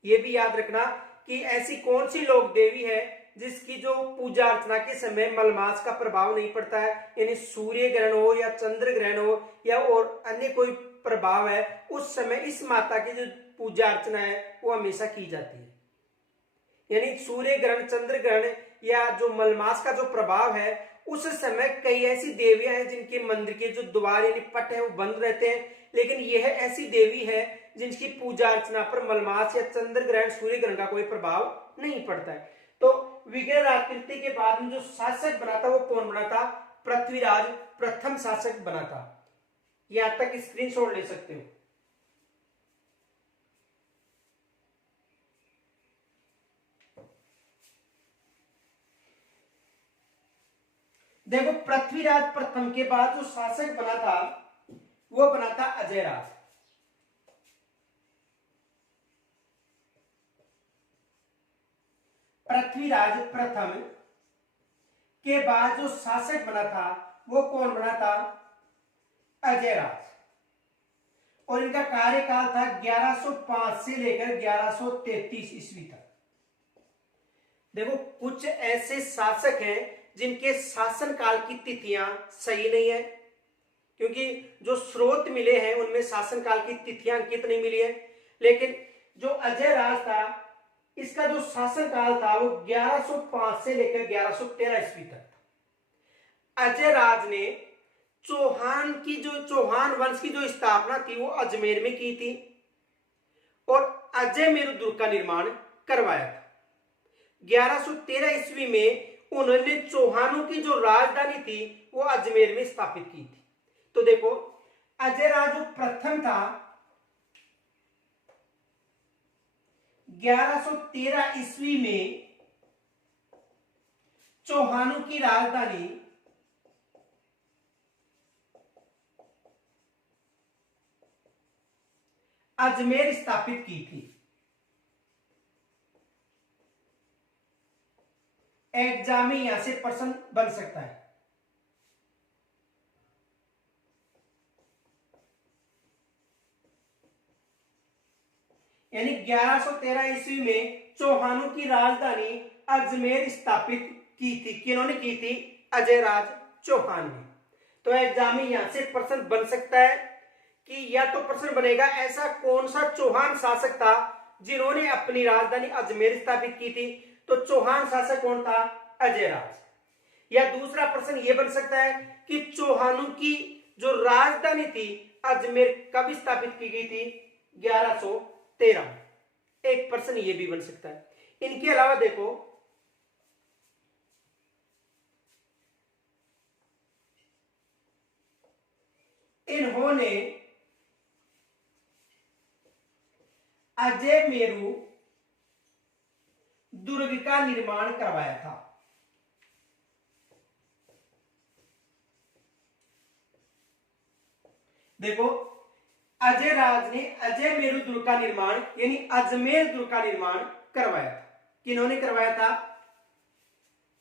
यह भी याद रखना कि ऐसी कौन सी लोक देवी है जिसकी जो पूजा अर्चना के समय मलमास का प्रभाव नहीं पड़ता है, यानी सूर्य ग्रहण हो या चंद्र ग्रहण हो या और अन्य कोई प्रभाव है उस समय इस माता की जो पूजा अर्चना है वो हमेशा की जाती है। यानी सूर्य ग्रहण, चंद्र ग्रहण या जो मलमास का जो प्रभाव है उस समय कई ऐसी देवियां हैं जिनके मंदिर के जो द्वार यानी पट है वो बंद रहते हैं, लेकिन यह ऐसी देवी है जिनकी पूजा अर्चना पर मलमास या चंद्र ग्रहण, सूर्य ग्रहण का कोई प्रभाव नहीं पड़ता है। तो विग्रह आकृति के बाद में जो शासक बना था वो कौन बना था? पृथ्वीराज प्रथम शासक बना था। यहां तक स्क्रीनशॉट ले सकते हो। देखो पृथ्वीराज प्रथम के बाद जो शासक बना था वो बना था अजयराज। पृथ्वीराज प्रथम के बाद जो शासक बना था वो कौन बना था? अजयराज। और इनका कार्यकाल था 1105 से लेकर 1133 ईस्वी तक। देखो कुछ ऐसे शासक हैं जिनके शासनकाल की तिथियां सही नहीं है, क्योंकि जो स्रोत मिले हैं उनमें शासनकाल की तिथियां अंकित नहीं मिली है। लेकिन जो अजयराज था इसका जो शासनकाल था वो 1105 से लेकर 1113 ईस्वी तक था। अजयराज ने चौहान वंश की जो स्थापना थी वो अजमेर में की थी और अजयमेरु दुर्ग का निर्माण करवाया था। 1113 ईस्वी में उन्होंने चौहानों की जो राजधानी थी वो अजमेर में स्थापित की थी। तो देखो अजयराज जो प्रथम था 1113 ईस्वी में चौहानों की राजधानी अजमेर स्थापित की थी। एग्जाम में यहां से प्रश्न बन सकता है। यानी 1113 ईस्वी में चौहानों की राजधानी अजमेर स्थापित की थी। किन्होंने की थी? अजयराज चौहान ने। तो एग्जाम में यहां से प्रश्न बन सकता है कि या तो प्रश्न बनेगा ऐसा कौन सा चौहान शासक था जिन्होंने अपनी राजधानी अजमेर स्थापित की थी? तो चौहान शासक कौन था? अजयराज। या दूसरा प्रश्न यह बन सकता है कि चौहानों की जो राजधानी थी अजमेर कब स्थापित की गई थी? 1113। एक प्रश्न यह भी बन सकता है। इनके अलावा देखो इन्होंने अजयमेरु दुर्ग का निर्माण करवाया था। देखो अजय राज ने अजय मेरु दुर्ग का निर्माण यानी अजमेर दुर्ग का निर्माण करवाया था। किन्होंने करवाया था?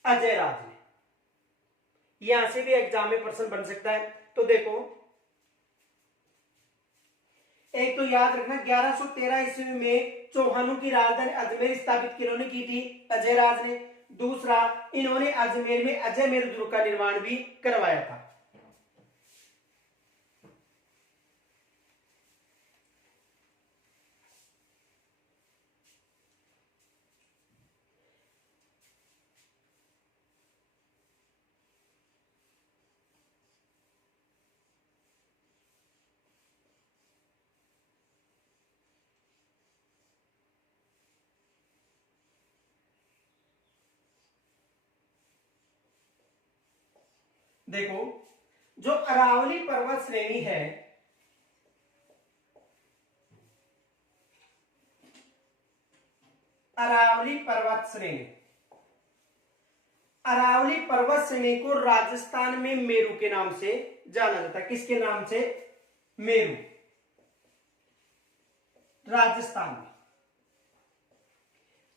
अजय राज ने। यहां से भी एग्जाम में प्रश्न बन सकता है। तो देखो एक तो याद रखना 1113 ईस्वी में चौहानों की राजधानी अजमेर स्थापित किन्होंने की थी? अजय राज ने। दूसरा, इन्होंने अजमेर में अजय मेरु दुर्ग का निर्माण भी करवाया था। देखो जो अरावली पर्वत श्रेणी है, अरावली पर्वत श्रेणी, अरावली पर्वत श्रेणी को राजस्थान में मेरू के नाम से जाना जाता है। किसके नाम से? मेरू।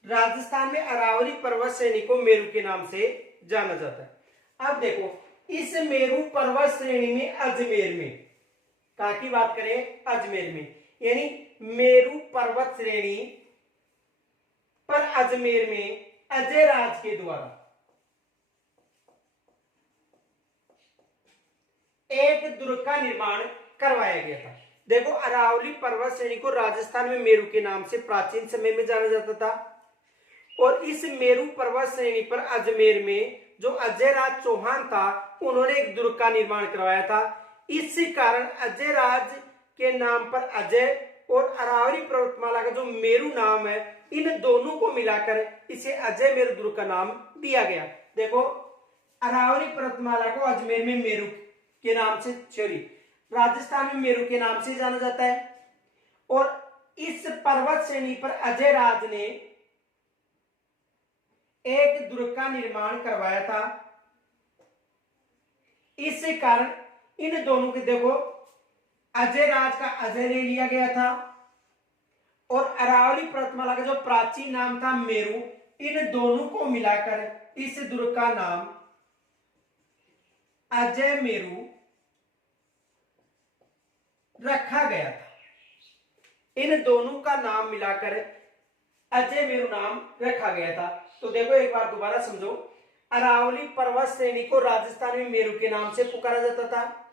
राजस्थान में अरावली पर्वत श्रेणी को मेरू के नाम से जाना जाता है। अब देखो इस मेरू पर्वत श्रेणी में अजमेर में, कहां की बात करें? अजमेर में, यानी मेरू पर्वत श्रेणी पर अजमेर में अजय राज के द्वारा एक दुर्ग का निर्माण करवाया गया था। देखो अरावली पर्वत श्रेणी को राजस्थान में मेरू के नाम से प्राचीन समय में जाना जाता था और इस मेरू पर्वत श्रेणी पर अजमेर में जो अजय राज चौहान था उन्होंने एक दुर्ग का निर्माण करवाया था। इस कारण अजय राज के नाम पर अजय और अरावली पर्वतमाला का जो मेरू नाम है, इन दोनों को मिलाकर इसे अजय मेरू दुर्ग का नाम दिया गया। देखो अरावली पर्वतमाला को अजमेर में मेरू के नाम से, सॉरी राजस्थान में मेरू के नाम से जाना जाता है और इस पर्वत श्रेणी पर अजय राज ने एक दुर्ग का निर्माण करवाया था। इस कारण इन दोनों के, देखो अजय राज का अजय ले लिया गया था और अरावली पर्वतमाला का जो प्राचीन नाम था मेरू, इन दोनों को मिलाकर इस दुर्ग का नाम अजय मेरू रखा गया था। इन दोनों का नाम मिलाकर अजय मेरू नाम रखा गया था। तो देखो एक बार दोबारा समझो, अरावली पर्वत श्रेणी को राजस्थान में मेरू के नाम से पुकारा जाता था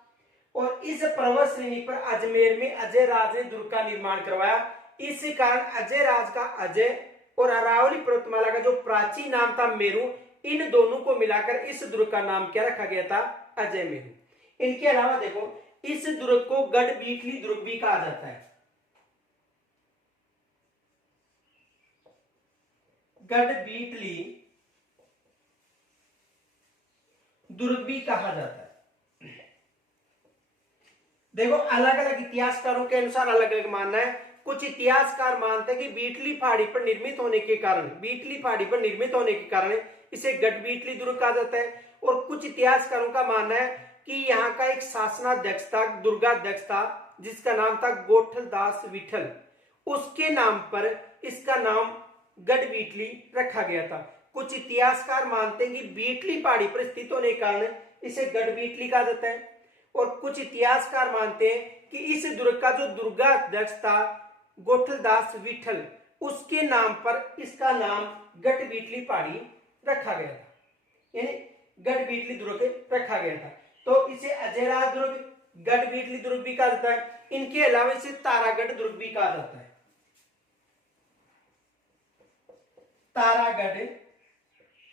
और इस पर्वत श्रेणी पर अजमेर में अजय राज ने दुर्ग का निर्माण करवाया। इस कारण अजय राज का अजय और अरावली पर्वतमाला का जो प्राचीन नाम था मेरू, इन दोनों को मिलाकर इस दुर्ग का नाम क्या रखा गया था? अजय मेरू। इनके अलावा देखो इस दुर्ग को गढ़बीटली दुर्ग भी कहा जाता है। गढ़बीटली दुर्ग भी कहा जाता है। देखो अलग अलग इतिहासकारों के अनुसार अलग अलग मानना है। कुछ इतिहासकार मानते हैं कि बीटली पहाड़ी पर निर्मित होने के कारण इसे गढ़बीटली दुर्ग कहा जाता है और कुछ इतिहासकारों का मानना है कि यहाँ का एक शासनाध्यक्ष था, दुर्गाध्यक्ष था, जिसका नाम था गोठलदास विठल, उसके नाम पर इसका नाम गढ़बीटली रखा गया था। कुछ इतिहासकार मानते हैं कि बीटली पहाड़ी पर स्थित होने के कारण इसे गढ़बीटली कहा जाता है और कुछ इतिहासकार मानते हैं कि इस दुर्ग का जो दुर्गाध्यक्ष था गोठलदास विठल, उसके नाम पर इसका नाम गढ़बीटली पहाड़ी रखा गया था, यानी गढ़बीटली दुर्ग रखा गया था। तो इसे अजयराज दुर्ग, गढ़बीटली दुर्ग भी कहा जाता है। इनके अलावा इसे तारागढ़ दुर्ग भी कहा जाता है। तारागढ़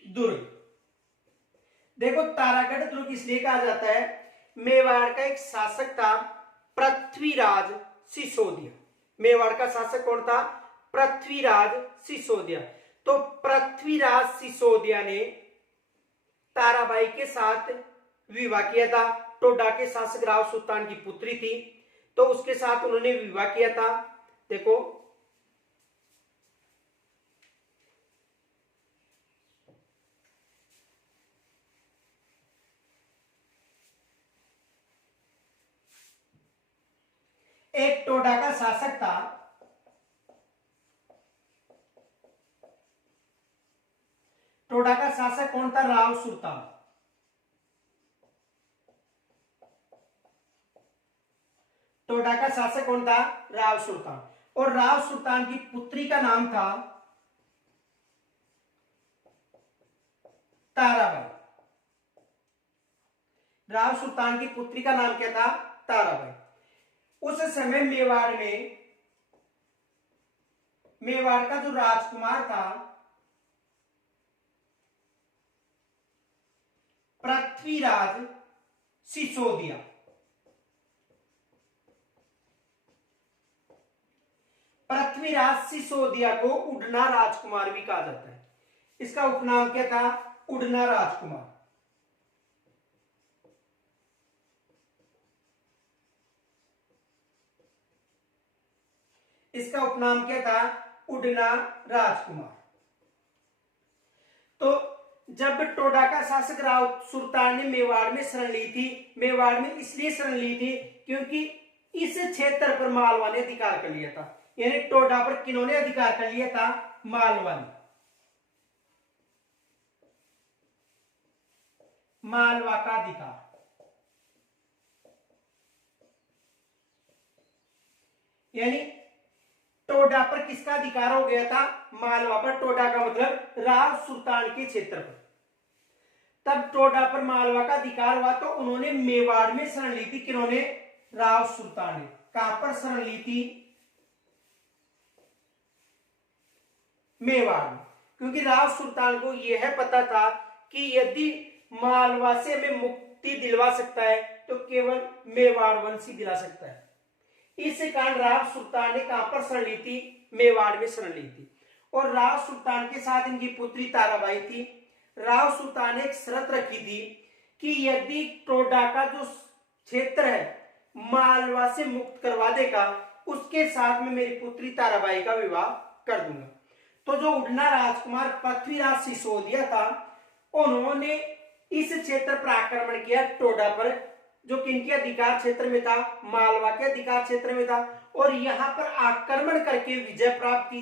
दुर्ग, देखो तारागढ़ दुर्ग इसलिए कहा जाता है, मेवाड़ का एक शासक था पृथ्वीराज सिसोदिया। मेवाड़ का शासक कौन था? पृथ्वीराज सिसोदिया। तो पृथ्वीराज सिसोदिया ने ताराबाई के साथ विवाह किया था। टोडा के शासक राव सुल्तान की पुत्री थी, तो उसके साथ उन्होंने विवाह किया था। देखो एक टोडा का शासक था, टोडा का शासक कौन था? राव सुल्तान। टोडा का शासक कौन था? राव सुल्तान। और राव सुल्तान की पुत्री का नाम था ताराबाई। राव सुल्तान की पुत्री का नाम क्या था? ताराबाई। उस समय मेवाड़ का जो राजकुमार था पृथ्वीराज सिसोदिया, पृथ्वीराज सिसोदिया को उड़ना राजकुमार भी कहा जाता है। इसका उपनाम क्या था? उड़ना राजकुमार। इसका उपनाम क्या था? उड़ना राजकुमार। तो जब टोडा का शासक राव सुल्तान ने मेवाड़ में शरण ली थी, मेवाड़ में इसलिए शरण ली थी क्योंकि इस क्षेत्र पर मालवा ने अधिकार कर लिया था। यानी टोडा पर किन्होंने अधिकार कर लिया था? मालवा ने। मालवा का अधिकार, यानी टोडा पर किसका अधिकार हो गया था? मालवा पर। टोडा का मतलब राव सुल्तान के क्षेत्र पर। तब टोडा पर मालवा का अधिकार हुआ तो उन्होंने मेवाड़ में शरण ली थी। किन्होंने? राव सुल्तान ने। कहां पर शरण ली थी? मेवाड़ में। क्योंकि राव सुल्तान को यह पता था कि यदि मालवा से हमें मुक्ति दिलवा सकता है तो केवल मेवाड़ वंशी दिला सकता है। इस कारण राव सुल्तान ने कहां पर शरण ली थी? मेवाड़ में शरण ली थी। और राव सुल्तान के साथ इनकी पुत्री ताराबाई थी। राव सुल्तान ने एक शर्त रखी थी कि यदि टोडा का जो क्षेत्र है मालवा से मुक्त करवा देगा, उसके साथ में मेरी पुत्री ताराबाई का विवाह कर दूंगा। तो जो उड़ना राजकुमार पृथ्वीराज सिसोदिया था, उन्होंने इस क्षेत्र पर आक्रमण किया, टोडा पर, जो किनके अधिकार क्षेत्र में था? मालवा के अधिकार क्षेत्र में था। और यहां पर आक्रमण करके विजय प्राप्त की।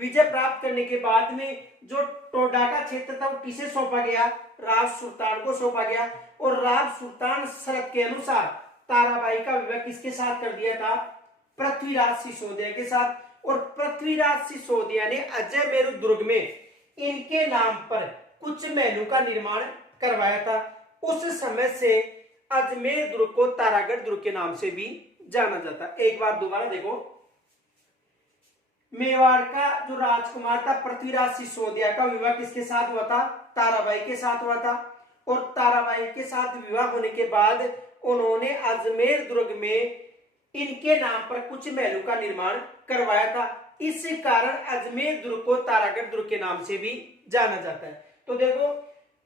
विजय प्राप्त करने के बाद में जो टोडा का क्षेत्र था वो किसे सौंपा गया? राव सुल्तान को सौंपा गया। और राव सुल्तान शर्त के अनुसार ताराबाई का विवाह किसके साथ कर दिया था? पृथ्वीराज सिसोदिया के साथ। और पृथ्वीराज सिसोदिया ने अजय मेरु दुर्ग में इनके नाम पर कुछ महलों का निर्माण करवाया था। उस समय से अजमेर दुर्ग को तारागढ़ दुर्ग के नाम से भी जाना जाता है। एक बार दोबारा देखो, मेवाड़ का जो राजकुमार था पृथ्वीराज सिसोदिया का विवाह किसके साथ हुआ था? ताराबाई के साथ हुआ था। और ताराबाई के साथ विवाह होने के बाद उन्होंने अजमेर दुर्ग में इनके नाम पर कुछ महलों का निर्माण करवाया था। इस कारण अजमेर दुर्ग को तारागढ़ दुर्ग के नाम से भी जाना जाता है। तो देखो,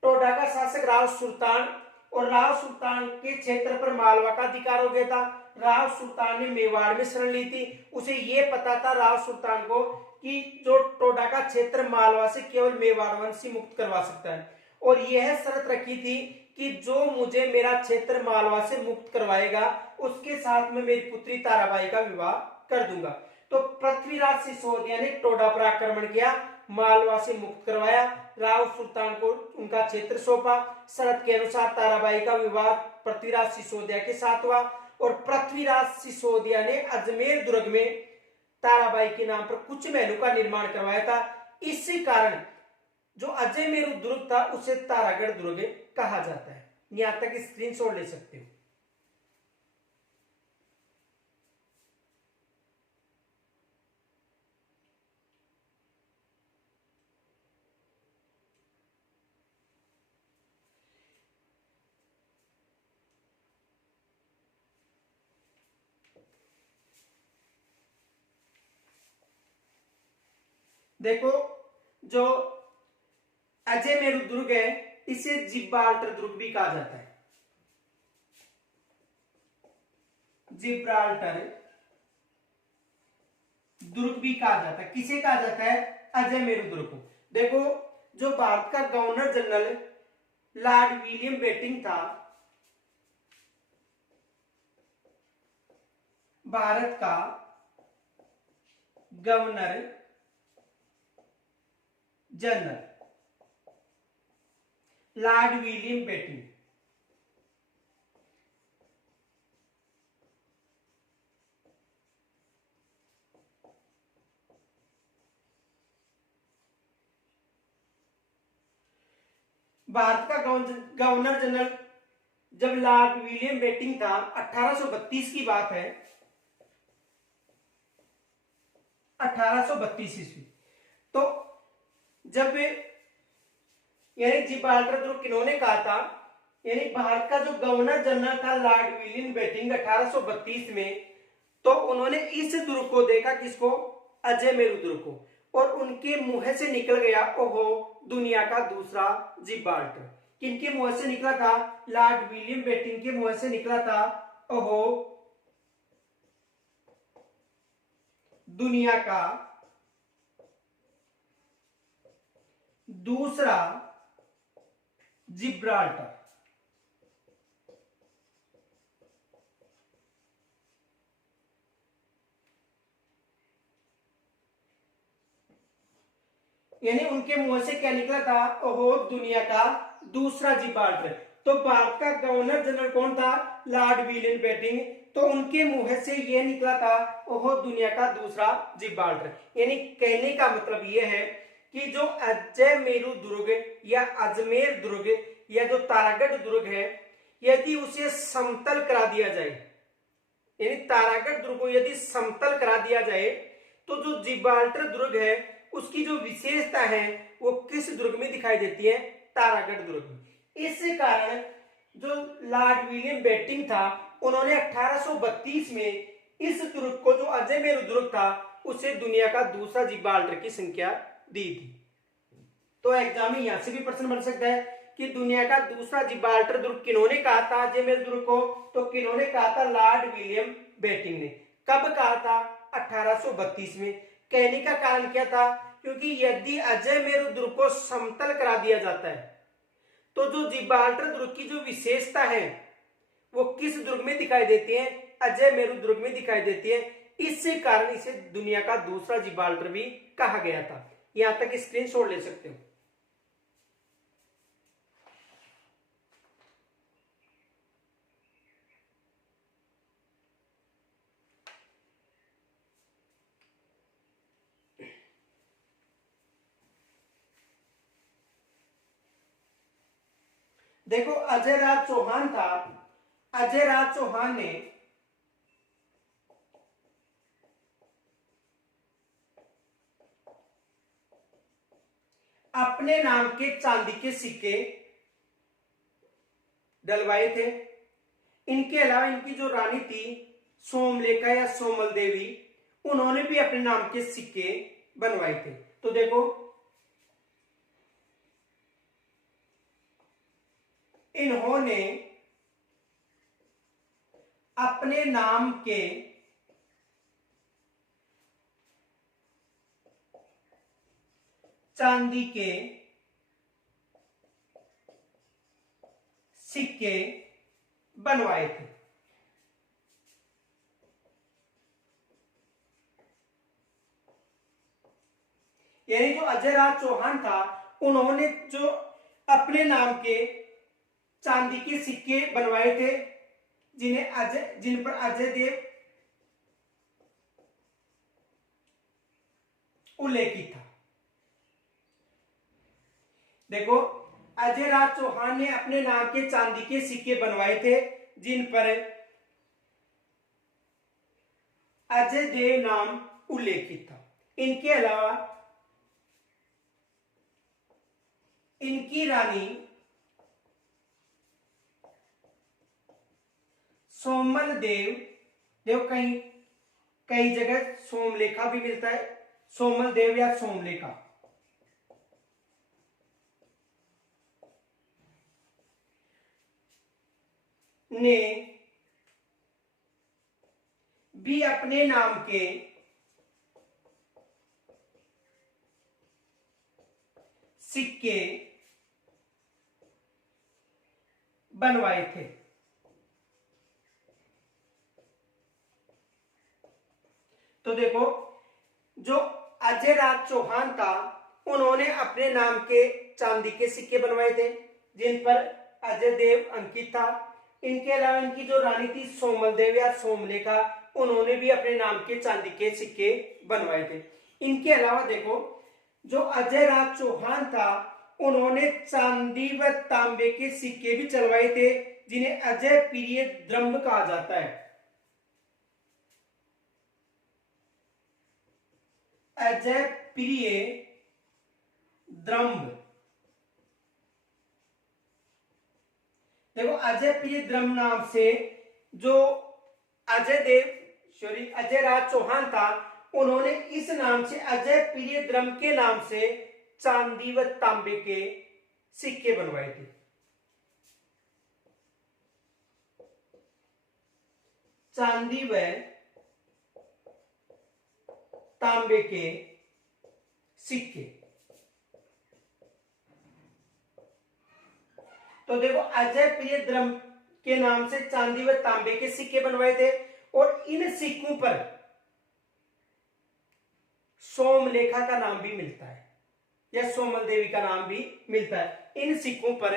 टोडा का शासक राव सुल्तान, और राव सुल्तान के क्षेत्र पर मालवा का अधिकार हो गया था। राव सुल्तान ने मेवाड़ में शरण ली थी। उसे यह पता था राव सुल्तान को कि जो टोडा का क्षेत्र मालवा से केवल मेवाड़ वंशी मुक्त करवा सकता है। और यह शर्त रखी थी कि जो मुझे मेरा क्षेत्र मालवा से मुक्त करवाएगा उसके साथ में मेरी पुत्री ताराबाई का विवाह कर दूंगा। तो पृथ्वीराज सिसोदिया ने टोडा पर आक्रमण किया, मालवा से मुक्त करवाया, राव सुल्तान को उनका क्षेत्र सौंपा। शर्त के अनुसार ताराबाई का विवाह पृथ्वीराज सिसोदिया के साथ हुआ। और पृथ्वीराज सिसोदिया ने अजमेर दुर्ग में ताराबाई के नाम पर कुछ महलों का निर्माण करवाया था। इसी कारण जो अजय मेरु दुर्ग था उसे तारागढ़ दुर्ग कहा जाता है। यहां तक स्क्रीनशॉट ले सकते हो। देखो, जो अजय मेरु दुर्ग है इसे जिब्राल्टर दुर्ग भी कहा जाता है। जिब्राल्टर दुर्ग भी कहा जाता है। किसे कहा जाता है? अजय मेरु दुर्ग को। देखो, जो भारत का governor general Lord William Bentinck था, भारत का governor general Lord William Bentinck. Bharat का गवर्नर जनरल जब लॉर्ड विलियम बेंटिंक था, 1832 की बात है, 1832 ईस्वी। तो जब यानी जिब्राल्टर दुर्ग किन्होंने कहा था, यानी भारत का जो गवर्नर जनरल था लॉर्ड विलियम बेंटिंक 1832 में, तो उन्होंने इस दुर्ग को देखा, किसको, अजय मेरू दुर्ग को, और उनके मुंह से निकल गया, ओहो दुनिया का दूसरा जिब्राल्टर। किनके मुंह से निकला था? लॉर्ड विलियम बेंटिंक के मुंह से निकला था, ओहो दुनिया का दूसरा जिब्राल्टर। यानी उनके मुंह से क्या निकला था? ओहो दुनिया का दूसरा जिब्राल्टर। तो भारत का गवर्नर जनरल कौन था? Lord William Bentinck. तो उनके मुंह से यह निकला था, ओहो दुनिया का दूसरा जिब्राल्टर। यानी कहने का मतलब यह है कि जो अजय मेरू दुर्ग या अजमेर दुर्ग या जो तारागढ़ दुर्ग है, यदि उसे समतल करा दिया जाए, यानी तारागढ़ दुर्ग को यदि समतल करा दिया जाए, तो जो जिब्राल्टर दुर्ग है उसकी जो विशेषता है वो किस दुर्ग में दिखाई देती है? तारागढ़ दुर्ग में। इस कारण जो लॉर्ड विलियम बेंटिंक था, उन्होंने 1832 में इस दुर्ग को, जो अजय मेरू दुर्ग था, उसे दुनिया का दूसरा जिब्राल्टर की संख्या दी थी। तो एग्जाम में यहां से भी प्रश्न बन सकता है कि दुनिया का दूसरा जिब्राल्टर दुर्ग किन्होंने कहा था अजय मेरू दुर्ग को? तो किन्होंने कहा था? लॉर्ड विलियम बेंटिंक ने। कब कहा था? 1832 में। कहने का कारण क्या था? क्योंकि यदि अजय मेरू दुर्ग को समतल करा दिया जाता है, तो जो जिब्राल्टर दुर्ग की जो विशेषता है वो किस दुर्ग में दिखाई देती है? अजय मेरू दुर्ग में दिखाई देती है। इस कारण इसे दुनिया का दूसरा जिब्राल्टर भी कहा गया था। यहां तक स्क्रीनशॉट ले सकते हो। देखो अजय राज चौहान था, अजय राज चौहान ने अपने नाम के चांदी के सिक्के डलवाए थे। इनके अलावा इनकी जो रानी थी सोमलेखा या सोमल देवी, उन्होंने भी अपने नाम के सिक्के बनवाए थे। तो देखो इन्होंने अपने नाम के चांदी के सिक्के बनवाए थे। यानी जो अजय राज चौहान था, उन्होंने जो अपने नाम के चांदी के सिक्के बनवाए थे, जिन पर अजय देव उल्लेखित था। देखो अजय राज चौहान ने अपने नाम के चांदी के सिक्के बनवाए थे, जिन पर अजय देव नाम उल्लेखित था। इनके अलावा इनकी रानी सोमल देव, देखो कहीं कई जगह सोमलेखा भी मिलता है, सोमल देव या सोमलेखा, ने भी अपने नाम के सिक्के बनवाए थे। तो देखो, जो अजय राज चौहान था उन्होंने अपने नाम के चांदी के सिक्के बनवाए थे जिन पर अजय देव अंकित था। इनके अलावा इनकी जो रानी थी सोमल देव या सोमलेखा, उन्होंने भी अपने नाम के चांदी के सिक्के बनवाए थे। इनके अलावा देखो, जो अजय राज चौहान था उन्होंने चांदी व तांबे के सिक्के भी चलवाए थे जिन्हें अजय प्रिय द्रव्य कहा जाता है। अजय प्रिय द्रव्य, देखो अजय प्रिय द्रव्य नाम से जो अजय राज चौहान था उन्होंने इस नाम से अजय प्रिय द्रव्य के नाम से चांदी व तांबे के सिक्के बनवाए थे। चांदी व तांबे के सिक्के। तो देखो, अजय प्रिय द्रव्य के नाम से चांदी व तांबे के सिक्के बनवाए थे और इन सिक्कों पर सोमलेखा का नाम भी मिलता है या सोमल देवी का नाम भी मिलता है। इन सिक्कों पर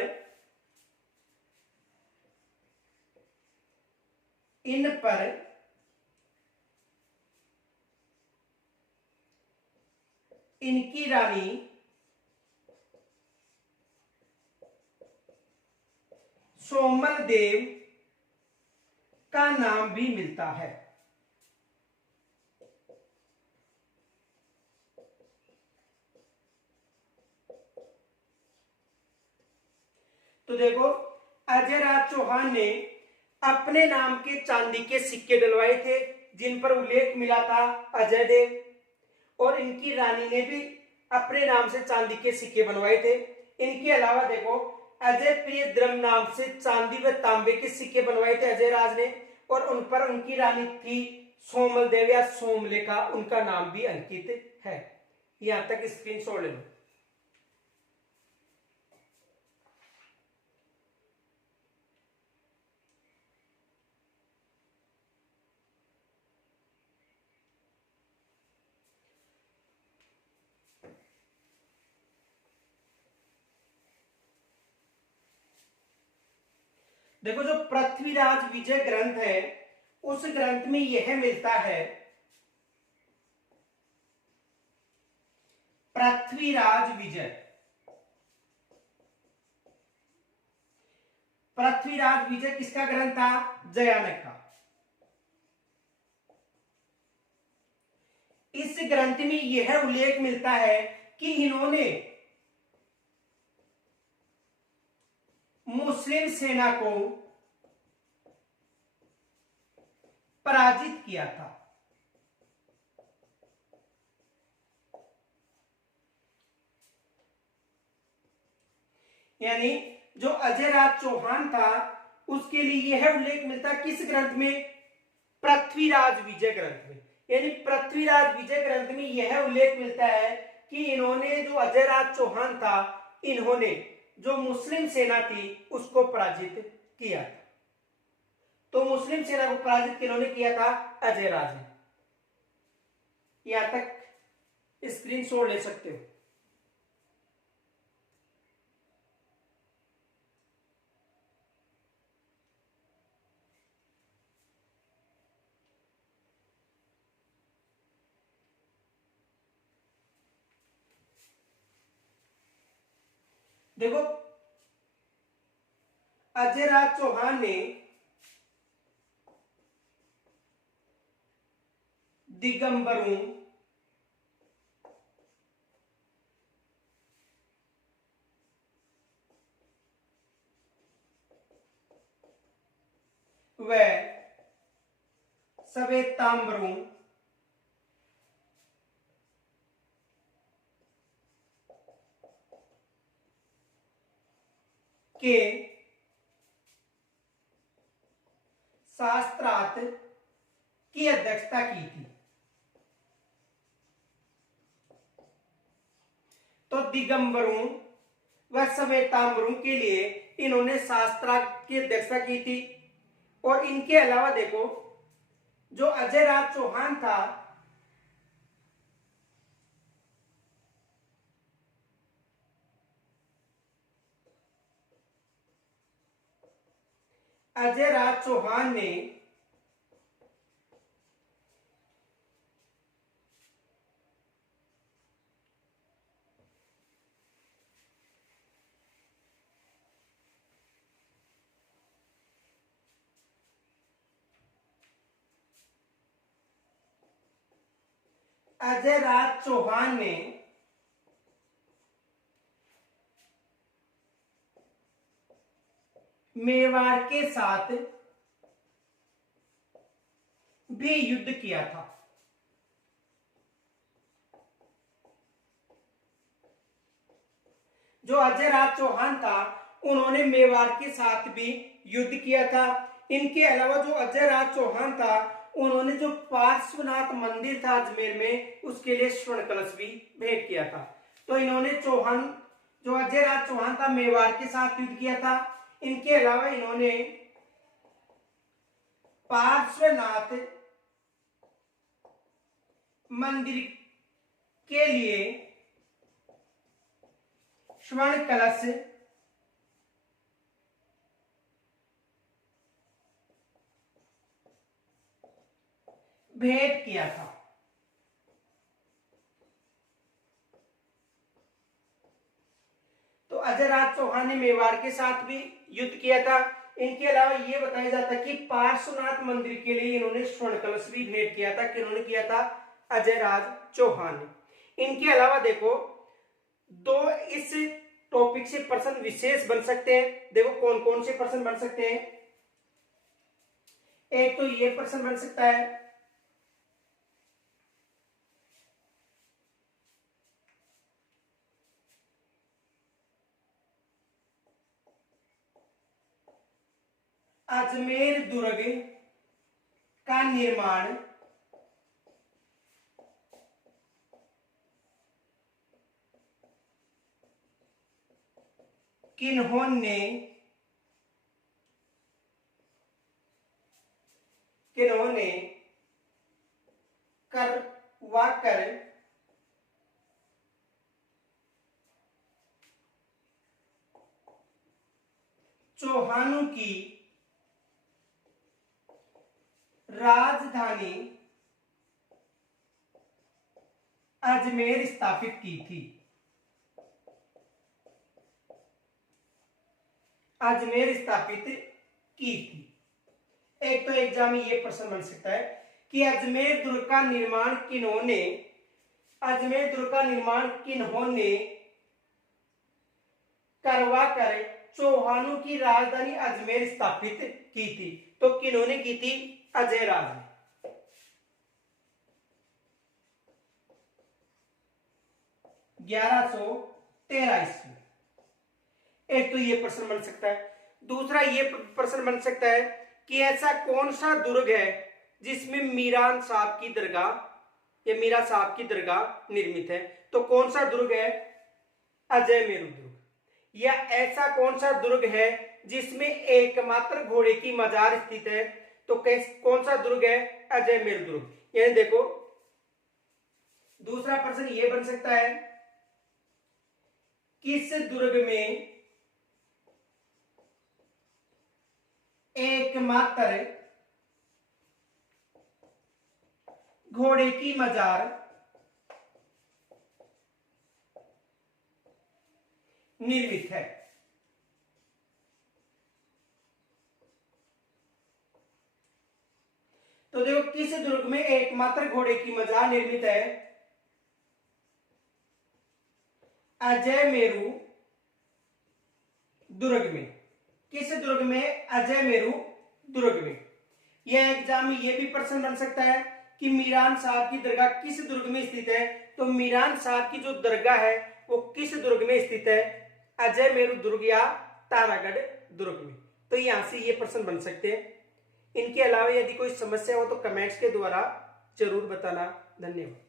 इनकी रानी सोमल देव का नाम भी मिलता है। तो देखो, अजय राज चौहान ने अपने नाम के चांदी के सिक्के डलवाए थे जिन पर उल्लेख मिला था अजय देव, और इनकी रानी ने भी अपने नाम से चांदी के सिक्के बनवाए थे। इनके अलावा देखो, अजय प्रिय द्रव्य नाम से चांदी व तांबे के सिक्के बनवाए थे अजय राज ने, और उन पर उनकी रानी थी सोमल देव या सोमलेखा, उनका नाम भी अंकित है। यहां तक स्क्रीनशॉट ले लो। देखो, जो पृथ्वीराज विजय ग्रंथ है उस ग्रंथ में यह मिलता है, पृथ्वीराज विजय। पृथ्वीराज विजय किसका ग्रंथ था? जयानक का। इस ग्रंथ में यह उल्लेख मिलता है कि इन्होंने मुस्लिम सेना को पराजित किया था। यानी जो अजय राज चौहान था उसके लिए यह उल्लेख मिलता है किस ग्रंथ में? पृथ्वीराज विजय ग्रंथ में। यानी पृथ्वीराज विजय ग्रंथ में यह उल्लेख मिलता है कि इन्होंने, जो अजय राज चौहान था, इन्होंने जो मुस्लिम सेना थी उसको पराजित किया था। तो मुस्लिम सेना को पराजित किन्होंने किया था? अजय राज ने। यहां तक स्क्रीनशॉट ले सकते हो। देखो, अजय राज चौहान ने दिगंबरों व श्वेतांबरों के शास्त्रार्थ की अध्यक्षता की थी। तो दिगंबरों व श्वेतांबरों के लिए इन्होंने शास्त्रार्थ की अध्यक्षता की थी। और इनके अलावा देखो, जो अजय राज चौहान था अजय राज चौहान ने अजय राज चौहान ने मेवाड़ के साथ भी युद्ध किया था। जो अजय राज चौहान था उन्होंने मेवाड़ के साथ भी युद्ध किया था। इनके अलावा जो अजय राज चौहान था उन्होंने जो पार्श्वनाथ मंदिर था अजमेर में उसके लिए स्वर्ण कलश भी भेंट किया था। तो इन्होंने चौहान जो अजय राज चौहान था मेवाड़ के साथ युद्ध किया था। इनके अलावा इन्होंने पार्श्वनाथ मंदिर के लिए स्वर्ण कलश भेंट किया था। तो अजय राज चौहान ने मेवाड़ के साथ भी युद्ध किया था। इनके अलावा यह बताया जाता है कि पार्श्वनाथ मंदिर के लिए इन्होंने स्वर्ण कलश भी भेंट किया था। कि इन्होंने किया था अजय राज चौहान ने। इनके अलावा देखो दो इस टॉपिक से प्रश्न विशेष बन सकते हैं। देखो कौन कौन से प्रश्न बन सकते हैं। एक तो ये प्रश्न बन सकता है, अजमेर दुर्ग का निर्माण किन्होंने करवाकर चौहानों की राजधानी अजमेर स्थापित की थी। अजमेर स्थापित की थी। एक तो एग्जाम में ये प्रश्न बन सकता है कि अजमेर दुर्ग का निर्माण किन्होंने करवाकर चौहानों की राजधानी अजमेर स्थापित की थी। तो किन्होंने की थी? अजय राज ने। 1113 ईस्वी। एक तो ये प्रश्न बन सकता है। दूसरा ये प्रश्न बन सकता है कि ऐसा कौन सा दुर्ग है जिसमें मीरान साहब की दरगाह या मीरा साहब की दरगाह निर्मित है। तो कौन सा दुर्ग है? अजय मेरू दुर्ग। या ऐसा कौन सा दुर्ग है जिसमें एकमात्र घोड़े की मजार स्थित है। तो कौन सा दुर्ग है? अजय मेरू दुर्ग। यानी देखो दूसरा प्रश्न ये बन सकता है, किस दुर्ग में एकमात्र घोड़े की मजार निर्मित है। तो देखो किस दुर्ग में एकमात्र घोड़े की मजार निर्मित है? अजय मेरू दुर्ग में। किस दुर्ग में? अजय मेरू दुर्ग में। यह एग्जाम में यह भी प्रश्न बन सकता है कि मीरान साहब की दरगाह किस दुर्ग में स्थित है। तो मीरान साहब की जो दरगाह है वो किस दुर्ग में स्थित है? अजय मेरू दुर्ग या तारागढ़ दुर्ग में। तो यहां से ये प्रश्न बन सकते हैं। इनके अलावा यदि कोई समस्या हो तो कमेंट्स के द्वारा जरूर बताना। धन्यवाद।